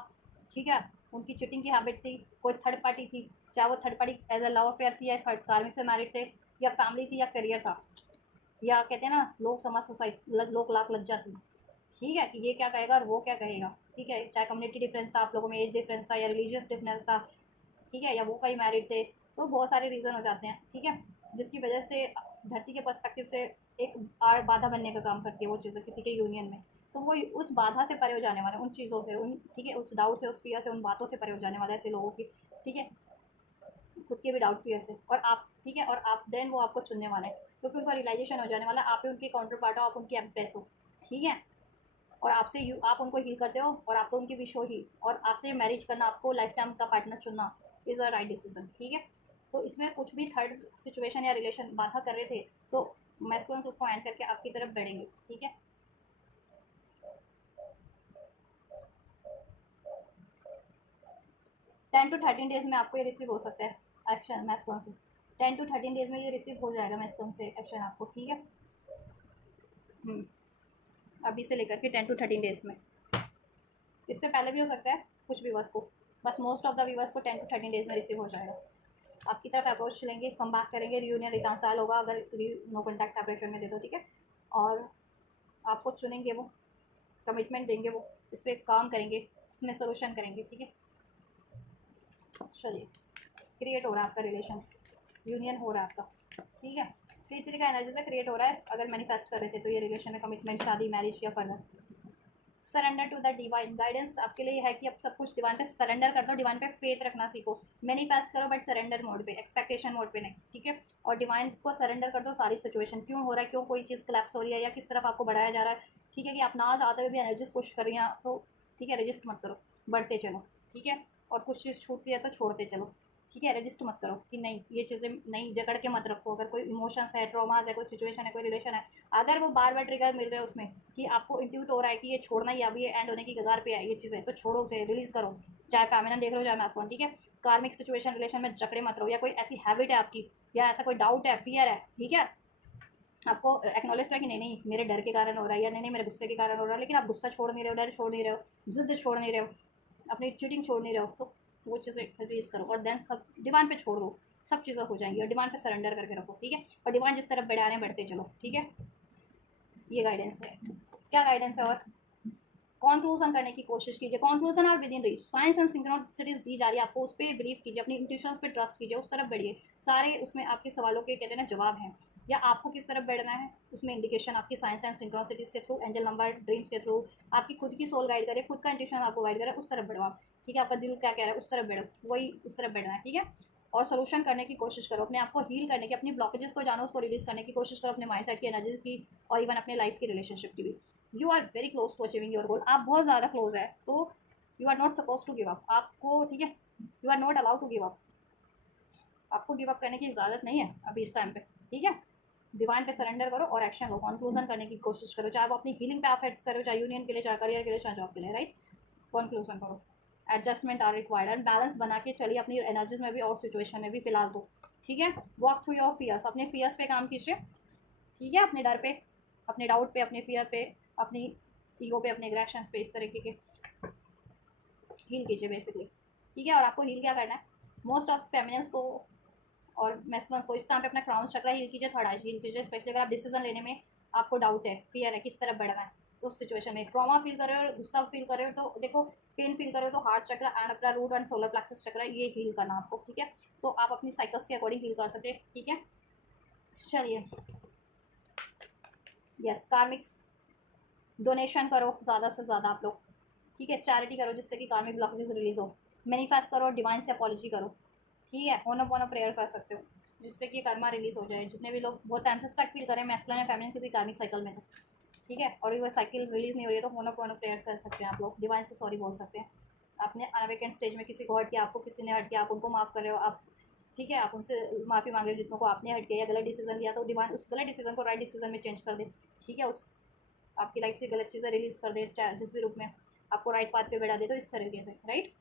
ठीक है, उनकी चिटिंग की हैबिट थी, कोई थर्ड पार्टी थी, चाहे वो third party as a love affair थी, या कार्मिक से मैरिड थे, या फैमिली थी, या करियर था, या कहते हैं ना लोग समाज सोसाइटी लोग लाख लज्जा थी, ठीक है, कि ये क्या कहेगा और वो क्या कहेगा, ठीक है, चाहे कम्युनिटी डिफरेंस था, आप लोगों में एज डिफरेंस था, या रिलीजियस डिफरेंस था, ठीक है, या वो कहीं मैरिड थे, तो बहुत सारे रीज़न हो जाते हैं, ठीक है, जिसकी वजह से धरती के पर्सपेक्टिव से एक बाधा बनने का काम करती है वो चीज़ें किसी के यूनियन में, तो वो उस बाधा से परे हो जाने वाला है, उन चीज़ों से, उन ठीक है, उस डाउट से, उस फियर से, उन बातों से परे हो जाने वाला है ऐसे लोगों की, ठीक है, खुद के भी डाउट फियर से, और आप, ठीक है, और आप देन वो आपको चुनने वाले हैं, क्योंकि उनका रियलाइजेशन हो जाने वाला है, आप ही उनके काउंटर पार्ट हो, आप उनकी एम्प्रेस हो, ठीक है, और आपसे आप उनको हील करते हो, और आप तो उनकी विश हो ही, और आपसे मैरिज करना, आपको लाइफ टाइम का पार्टनर चुनना इज़ अ राइट डिसीजन, ठीक है। तो इसमें कुछ भी थर्ड सिचुएशन या रिलेशन बाधा कर रहे थे, तो मैस्कुलिन उसको एंड करके आपकी तरफ बढ़ेंगे, ठीक है। 10 to 13 डेज में आपको ये रिसीव हो सकता है एक्शन मैस्कुलिन से, 10 to 13 डेज में ये रिसीव हो जाएगा मैस्कुलिन से एक्शन आपको, ठीक है, अभी से लेकर के 10 to 13 डेज में, इससे पहले भी हो सकता है कुछ व्यूवर्स को, बस मोस्ट ऑफ द व्यूवर्स को 10 to 13 डेज में रिसीव हो जाएगा, आपकी तरफ अप्रोच लेंगे, कम बैक करेंगे, रियूनियन रिकॉन्साइल होगा अगर नो कॉन्टैक्ट सेपरेशन में दे दो, ठीक है, और आपको चुनेंगे वो, कमिटमेंट देंगे वो, इस पर काम करेंगे, इसमें सोल्यूशन करेंगे, ठीक है। चलिए क्रिएट हो रहा है आपका रिलेशन, यूनियन हो रहा है आपका, ठीक है, 3 का एनर्जी से क्रिएट हो रहा है, अगर मैनिफेस्ट कर रहे थे तो ये रिलेशन में कमिटमेंट, शादी, मैरिज या further. Surrender to the divine, guidance आपके लिए है कि अब सब कुछ डिवाइन पे सरेंडर कर दो, डिवाइन पे फेथ रखना सीखो, मैनिफेस्ट करो बट सरेंडर मोड पे, एक्सपेक्टेशन मोड पे नहीं, ठीक है, और डिवाइन को सरेंडर कर दो सारी सिचुएशन, क्यों हो रहा है, क्यों कोई चीज़ क्लैप्स हो रही है, या किस तरफ आपको बढ़ाया जा रहा है, ठीक है, कि आप ना चाहते हुए भी एनर्जीज पुश कर रही हैं, तो ठीक है, रजिस्ट मत करो, बढ़ते चलो, ठीक है, और कुछ चीज़ छूटती है तो छोड़ते चलो, ठीक है, रजिस्ट मत करो कि नहीं ये चीज़ें नहीं, जकड़ के मत रखो, अगर कोई इमोशंस है, ट्रॉमाज है, कोई सिचुएशन है, कोई रिलेशन है, अगर वो बार बार ट्रिगर मिल रहे हैं उसमें कि आपको इंट्यूट हो रहा है कि ये छोड़ना ही, अभी ये एंड होने की कगार पे है ये चीज़ें, तो छोड़ो उसे, रिलीज करो, चाहे फेमिनिन देख लो चाहे मैस्कुलिन, ठीक है, कार्मिक सिचुएशन रिलेशन में जकड़े मत रहो, या कोई ऐसी हैबिट है आपकी, या ऐसा कोई डाउट है, फियर है, ठीक है, आपको एक्नॉलेज है कि नहीं नहीं मेरे डर के कारण हो रहा है, या नहीं नहीं मेरे गुस्से के कारण हो रहा है, लेकिन आप गुस्सा छोड़ नहीं रहे हो, डर छोड़ नहीं रहे हो, जिद छोड़ नहीं रहे हो, अपनी चीटिंग छोड़ नहीं रहे हो, तो वो चीज़ें रिलीज करो, और देन सब डिवाइन पे छोड़ दो, सब चीज़ें हो जाएंगी, और डिवाइन पे सरेंडर करके रखो, ठीक है, और डिवाइन जिस तरफ बढ़ा रहे हैं बढ़ते चलो, ठीक है, ये गाइडेंस है, क्या गाइडेंस है और कॉन्क्लूजन करने की कोशिश कीजिए, conclusion are within reach, science and synchronicities दी जा रही है आपको, उस पर बिलीव कीजिए, अपनी इंट्यूशंस पे ट्रस्ट कीजिए, उस तरफ बढ़िए। सारे उसमें आपके सवालों के कहते हैं ना जवाब हैं, या आपको किस तरफ बढ़ना है उसमें इंडिकेशन आपकी साइंस एंड सिंक्रोनिसिटीज के थ्रू, एंजल नंबर, ड्रीम्स के थ्रू, आपकी खुद की सोल गाइड करे, खुद का इंट्यूशन आपको गाइड करे, उस तरफ बढ़ो आप, ठीक है। आपका दिल क्या कह रहा है उस तरफ बढ़ो, वही उस तरफ बढ़ना है, ठीक है। और सोल्यूशन करने की कोशिश करो, अपने आप को हील करने की, अपनी ब्लॉकेजेस को जानो, उसको रिलीज करने की कोशिश करो, अपने माइंडसेट की, एनर्जीज की, और इवन अपने लाइफ की, रिलेशनशिप की भी। You are very close to achieving your goal, आप बहुत ज़्यादा क्लोज है, तो you are not suppose to give up, आपको, ठीक है, you are not allowed to give up, आपको गिव अप करने की इजाज़त नहीं है अभी इस टाइम पे, ठीक है। डिवाइन पे सरेंडर करो और एक्शन लो, कंक्लूजन करने की कोशिश करो, चाहे वो अपनी हीलिंग पे एफर्ट्स करो, चाहे यूनियन के लिए, चाहे करियर के लिए, चाहे जॉब के लिए, राइट। कंक्लूजन करो, adjustment are required, and balance बना के चलिए अपनी एनर्जीज में भी और सिचुएशन में भी फिलहाल तो, ठीक है। वॉक थ्रू योर फियर्स, अपने फियर्स पे काम कीजिए, ठीक है, अपने डर पे, अपने डाउट पे, अपने फियर पे, अपनी ईगो पे, अपने एग्रेशंस पे, इस तरीके के हील कीजिए बेसिकली, ठीक है। और आपको हील क्या करना है, मोस्ट ऑफ फेमिनिन्स को और मैस्कुलिन्स को इस टाइम पे अपना क्राउन चक्र हील कीजिए, थर्ड आई हील कीजिए, स्पेशली अगर आप डिसीजन लेने में आपको डाउट है, फियर है, किस तरफ बढ़ना है उस सिचुएशन में, ट्रॉमा फील कर रहे हो, गुस्सा फील कर रहे हो, तो देखो पेन फील कर रहे हो, तो हार्ट चक्र एंड अपना रूट एंड सोलर प्लेक्सस चक्र ये हील करना आपको, ठीक है। तो आप अपनी साइकिल्स के अकॉर्डिंग हील कर सकते हैं, ठीक है। चलिए, यस, कार्मिक्स डोनेशन करो ज़्यादा से ज़्यादा आप लोग, ठीक है, चैरिटी करो जिससे कि कार्मिक ब्लॉकेजेस रिलीज हो, मैनिफेस्ट करो, डिवाइन से अपॉलॉजी करो, ठीक है, होनो प्रेयर कर सकते हो जिससे कि कर्मा रिलीज हो जाए, जितने भी लोग बहुत टाइम से स्टक फील करें मैस्कुलिन या फेमिनिन किसी कार्मिक साइकिल में, ठीक है, और वो साइकिल रिलीज नहीं हो रही है, तो होनो प्रेयर कर सकते हैं आप लोग, डिवाइन से सॉरी बोल सकते हैं, आपने अनवेकेंट स्टेज में किसी को हर्ट किया, आपको किसी ने हर्ट किया, आप उनको माफ़ कर रहे हो, आप, ठीक है, आप उनसे माफ़ी मांग रहे हो जितनों को आपने हर्ट किया या गलत डिसीजन लिया, तो डिवाइन उस गलत डिसीजन को राइट डिसीजन में चेंज कर दे, ठीक है, उस आपकी लाइफ से गलत चीज़ें रिलीज कर दे, चाहे जिस भी रूप में आपको राइट पाथ पे बढ़ा दे, तो इस तरीके से, राइट।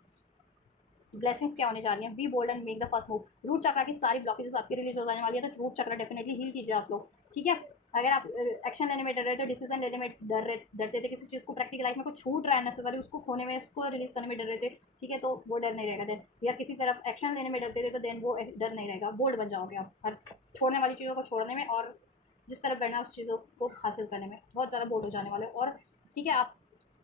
ब्लेसिंग्स क्या होने जा रही हैं, be bold and make the first move, root chakra की सारी ब्लॉकेजेस आपकी रिलीज हो जाने वाली है, तो रूट चक्र डेफिनेटली हील कीजिए आप लोग, ठीक है। अगर आप एक्शन लेने में डर रहे थे, डिसीजन लेने में डरते थे, किसी चीज़ को प्रैक्टिकल लाइफ में कुछ छूट रहा है नेसेसरी, उसको खोने में, उसको रिलीज करने में डर रहे थे, ठीक है, तो वो डर नहीं रहेगा देन, या किसी तरफ एक्शन लेने में डरते थे तो देन वो डर नहीं रहेगा, बोल्ड बन जाओगे आप हर छोड़ने वाली चीज़ों को छोड़ने में, और जिस तरफ बढ़ना उस चीज़ों को हासिल करने में बहुत ज़्यादा बोल्ड हो जाने वाले, और ठीक है, आप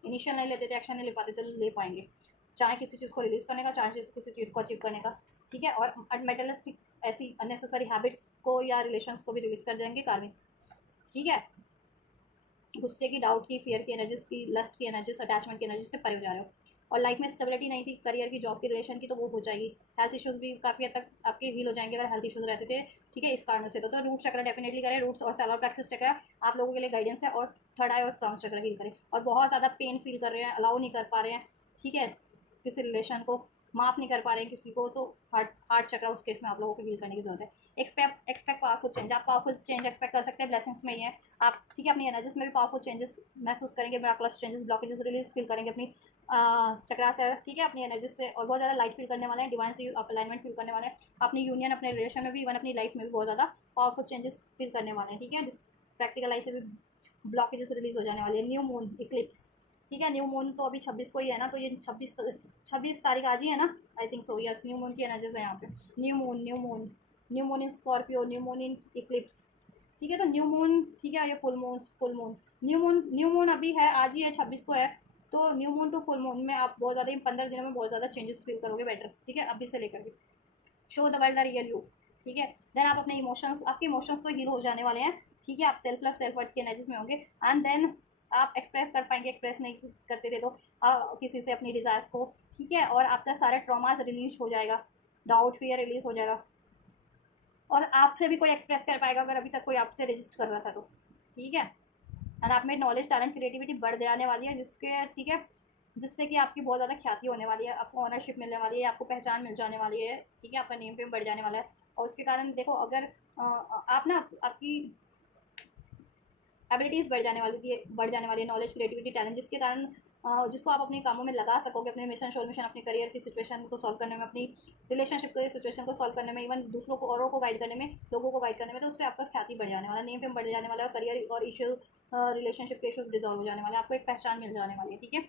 इनिशियल नहीं लेते थे, एक्शन नहीं ले पाते थे, तो ले पाएंगे, चाहे किसी चीज़ को रिलीज़ करने का, चाहे किसी चीज़ को अचीव करने का, ठीक है। और मेटलिस्टिक ऐसी अननेसेसरी हैबिट्स को या रिलेशंस को भी रिलीज़ कर देंगे कार्मिक, ठीक है। गुस्से की, डाउट की, फियर की एनर्जीज की, लस्ट की एनर्जीज, अटैचमेंट की एनर्जी से परे हो जा रहे हो, और लाइफ में स्टेबिलिटी नहीं थी, करियर की, जॉब की, रिलेशन की, तो वो हो जाएगी, हेल्थ इश्यूज भी काफ़ी हद तक आपके हील हो जाएंगे अगर हेल्थ इश्यूज रहते थे, ठीक है, इस कारणों से, तो रूट चक्र डेफिनेटली करें, रूट्स और सेलर प्लेक्सस चक्र आप लोगों के लिए गाइडेंस है, और थर्ड आई और क्राउन चक्र हील करें, और बहुत ज़्यादा पेन फील कर रहे हैं, अलाउ नहीं कर पा रहे हैं, ठीक है, किसी रिलेशन को माफ़ नहीं कर पा रहे हैं किसी को, तो हार्ट चक्र उस केस में आप लोगों को हील करने की जरूरत है। एक्सपेक्ट पावरफुल चेंज, आप पावरफुल चेंज एक्सपेक्ट कर सकते हैं, ब्लेसिंग्स में ही है आप, ठीक है, अपनी एनर्जीज में भी पावरफुल चेंजेस महसूस करेंगे, miraculous changes, blockages release feel करेंगे अपनी चक्रा से, ठीक है, अपनी एनर्जीज से, और बहुत ज़्यादा लाइट फील करने वाले हैं, डिवाइन से आप अलाइनमेंट फील करने वाले हैं, अपनी यूनियन, अपने रिलेशन में भी, इवन अपनी लाइफ में भी बहुत ज़्यादा पावरफुल चेंजेस फील करने वाले हैं, ठीक है, जिस प्रैक्टिकल लाइफ से भी ब्लॉकेजेस रिलीज हो जाने वाले हैं। न्यू मून इक्लिप्स, ठीक है, न्यू मून तो अभी 26 को ही है ना, तो ये 26 तारीख आज ही है ना, I think so, yes, new moon की एनर्जीज है यहाँ पे, new moon in Scorpio, new moon in Eclipse, ठीक है, तो न्यू मून, ठीक है, ये फुल मून, न्यू मून अभी है, आज ही है, 26 को है, तो new moon to full moon में आप बहुत ज़्यादा, इन 15 दिनों में बहुत ज़्यादा चेंजेस फील करोगे बेटर, ठीक है, अभी से लेकर के show the world the real you, ठीक है। देन आप अपने इमोशंस, आपके इमोशंस तो हील हो जाने वाले हैं, ठीक है, आप सेल्फ लव सेल्फ वर्थ की एनर्जीज में होंगे, एंड देन आप एक्सप्रेस कर पाएंगे, एक्सप्रेस नहीं करते थे तो किसी से अपनी डिज़ायर्स को, ठीक है, और आपका सारा ट्रॉमाज रिलीज हो जाएगा, डाउट फियर रिलीज हो जाएगा, और आपसे भी कोई एक्सप्रेस कर पाएगा अगर अभी तक कोई आपसे रजिस्ट कर रहा था तो, ठीक है। एंड आप में नॉलेज, टैलेंट, क्रिएटिविटी बढ़ जाने वाली है, जिसके, ठीक है, जिससे कि आपकी बहुत ज़्यादा ख्याति होने वाली है, आपको ऑनरशिप मिलने वाली है, आपको पहचान मिल जाने वाली है, ठीक है, आपका नेम फेम बढ़ जाने वाला है, और उसके कारण देखो, अगर आप ना, आपकी एबिलिटीज़ बढ़ जाने वाली है, नॉलेज, क्रिएटिविटी, टैलेंट, जिसके कारण जिसको आप अपने कामों में लगा सकोगे, अपने मिशन, शोल मिशन, अपने करियर की सिचुएशन को सॉल्व करने में, अपनी रिलेशनशिप की सिचुएशन को सॉल्व करने में, इवन दूसरों को, औरों को गाइड करने में, लोगों को गाइड करने में, तो उससे आपका ख्याति बढ़ जाने वाला, नेम फेम बढ़ जाने वाला है, करियर और इशू, रिलेशनशिप के इशूज रिजॉल्व हो जाने वाले, आपको एक पहचान मिल जाने वाली है, ठीक है।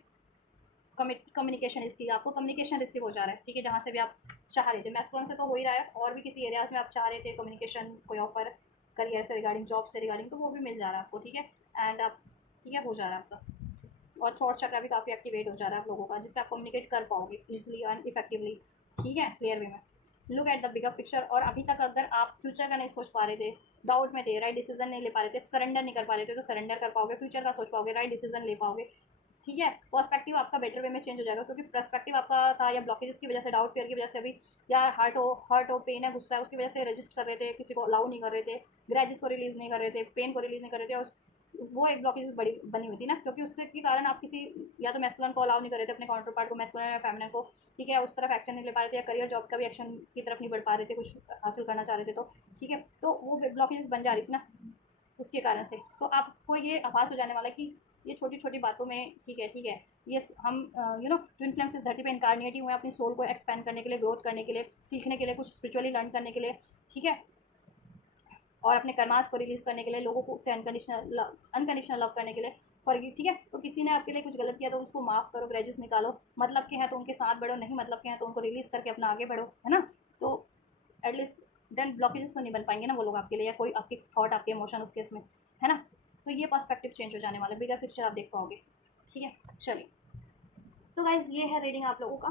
कम्युनिकेशन इसकी, आपको कम्युनिकेशन रिसीव हो जा रहा है, ठीक है, जहाँ से भी आप चाह रहे थे, मैस्कुलिन से तो हो ही रहा है, और भी किसी एरियाज में आप चाह रहे थे कम्युनिकेशन, कोई ऑफर करियर से रिगार्डिंग, जॉब से रिगार्डिंग, तो वो भी मिल जा रहा है आपको, ठीक है, एंड आप, ठीक है, हो जा रहा है आपका, और थॉट चक्र भी काफ़ी एक्टिवेट हो जा रहा है आप लोगों का, जिससे आप कम्युनिकेट कर पाओगे इजली एंड इफेक्टिवली। ठीक है, क्लियर वे में look at the bigger picture. और अभी तक अगर आप फ्यूचर का नहीं सोच पा रहे थे, डाउट में थे, राइट डिसीजन नहीं ले पा रहे थे, सरेंडर नहीं कर पा रहे थे, तो सरेंडर कर पाओगे, फ्यूचर का सोच पाओगे, राइट डिसीजन ले पाओगे। ठीक है, पर्सपेक्टिव आपका बेटर वे में चेंज हो जाएगा, क्योंकि पर्सपेक्टिव आपका था या ब्लॉकेजेस की वजह से, डाउट फेयर की वजह से अभी, या हर्ट हो पेन है, गुस्सा है, उसकी वजह से रजिस्ट कर रहे थे, किसी को अलाउ नहीं कर रहे थे, ग्रैजेस को रिलीज नहीं कर रहे थे, पेन को रिलीज नहीं कर रहे थे, और वो एक ब्लॉकेज बड़ी बनी हुई थी ना, क्योंकि उसके के कारण आप किसी या तो मैस्कुलिन को अलाउ नहीं कर रहे थे, अपने काउंटर पार्ट को, मैस्कुलिन या फेमिनिन को, ठीक है, उस तरफ एक्शन नहीं ले पा रहे थे, या करियर जॉब का भी एक्शन की तरफ नहीं बढ़ पा रहे थे, कुछ हासिल करना चाह रहे थे तो, ठीक है, तो वो ब्लॉकेजेस बन जा रही थी ना उसके कारण से। तो आपको ये आभास हो जाने वाला है कि ये छोटी छोटी बातों में, ठीक है, ये हम ट्विन फ्लेम से धरती पे इनकारनेट हुए हैं अपनी सोल को एक्सपेंड करने के लिए, ग्रोथ करने के लिए, सीखने के लिए, कुछ स्पिरिचुअली लर्न करने के लिए, ठीक है, और अपने कर्मास को रिलीज करने के लिए, लोगों को से अनकंडीशनल लव करने के लिए, फॉरगिव। ठीक है, तो किसी ने आपके लिए कुछ गलत किया तो उसको माफ़ करो, ग्रेजेस निकालो, मतलब के हैं तो उनके साथ बढ़ो, नहीं मतलब के हैं तो उनको रिलीज करके अपना आगे बढ़ो, है ना। तो एटलीस्ट देन ब्लॉकेजेस तो नहीं बन पाएंगे ना वो लोग आपके लिए, या कोई आपके थॉट, आपके इमोशन उस केस में, है ना। तो ये पर्सपेक्टिव चेंज हो जाने वाला है, बिगर पिक्चर आप देख पाओगे। ठीक है, चलिए, तो गाइज ये है रीडिंग आप लोगों का।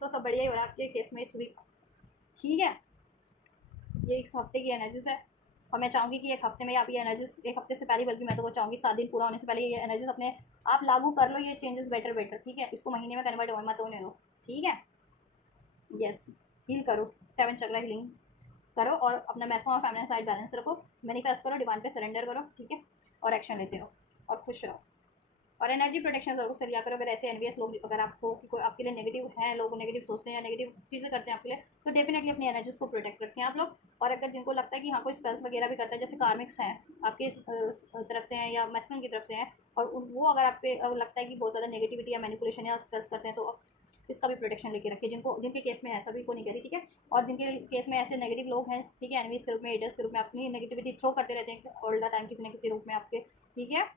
तो सब बढ़िया ही हो रहा है आपके केस में इस वीक। ठीक है, ये एक हफ्ते की एनर्जीज है, और मैं चाहूँगी कि एक हफ्ते में आप ये एनर्जीज, एक हफ्ते से पहले, बल्कि मैं तो चाहूँगी 7 दिन पूरा होने से पहले ये एनर्जीज अपने आप लागू कर लो, ये चेंजेस बेटर बेटर। ठीक है, इसको महीने में कन्वर्ट हो मत होने दो। ठीक है, यस, हील करो, 7 चक्र हीलिंग करो, और अपना मैस्कुलिन और फेमिनिन साइड बैलेंस रखो, मैनिफेस्ट करो, डिवाइन पे सरेंडर करो। ठीक है, और एक्शन लेते रहो और खुश रहो, और एनर्जी प्रोटेक्शन जरूर से लिया करो। अगर ऐसे एनवीएस लोग अगर आपको कि कोई आपके लिए नेगेटिव हैं, लोग नेगेटिव सोचते हैं या नेगेटिव चीज़ें करते हैं आपके लिए, तो डेफिनेटली अपनी एनर्जीज को प्रोटेक्ट रखें आप लोग। और अगर जिनको लगता है कि हाँ कोई स्पेल्स वगैरह भी करता है, जैसे कार्मिक्स हैं आपके तरफ से हैं या मैस्कुलिन की तरफ से हैं, और वो अगर आप पे लगता है कि बहुत ज़्यादा नेगेटिविटी या मैनिपुलेशन या स्पेल्स करते हैं, तो इसका भी प्रोटेक्शन लेके रखिए, जिनके केस में है, सभी को नहीं करी। ठीक है, और जिनके केस में ऐसे नेगेटिव लोग हैं, ठीक है, एनवीज के रूप में, एडर्स के रूप में अपनी नेगेटिविटी थ्रो करते रहते हैं ऑल द टाइम, किसी न किसी रूप में आपके। ठीक है,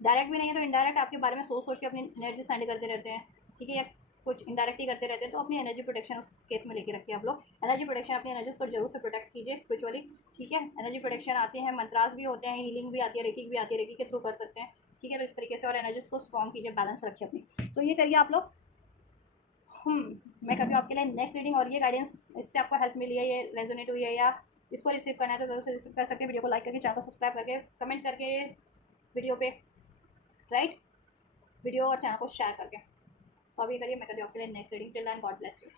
डायरेक्ट भी नहीं है तो इनडायरेक्ट आपके बारे में सोच सोच के अपनी एनर्जी सेंड करते रहते हैं। ठीक है, या कुछ इनडायरेक्ट ही करते रहते हैं, तो अपनी एनर्जी प्रोटेक्शन उस केस में लेके रखिए आप लोग। एनर्जी प्रोटेक्शन, अपनी एनर्जीज को जरूर से प्रोटेक्ट कीजिए स्पिरिचुअली। ठीक है, एनर्जी प्रोटेक्शन आते हैं, मंत्रास भी होते हैं, हीलिंग भी आती है, रेकी भी आती है, रेकी के थ्रू कर सकते हैं। ठीक है, तो इस तरीके से, और एनर्जीज को स्ट्रॉन्ग कीजिए, बैलेंस रखिए अपनी। तो ये करिए आप लोग। मैं करती हूँ आपके लिए नेक्स्ट रीडिंग, और ये गाइडेंस इससे आपको हेल्प मिली है, ये रेजोनेट हुई है, या इसको रिसीव करना है, तो जरूर से रिसीव कर सकते हैं। वीडियो को लाइक करके, चैनल को सब्सक्राइब करके, कमेंट करके वीडियो पे, राइट, वीडियो और चैनल को शेयर करके। तो अभी करिए, मैं करती हूँ आपके लिए next reading. Till then, God bless you.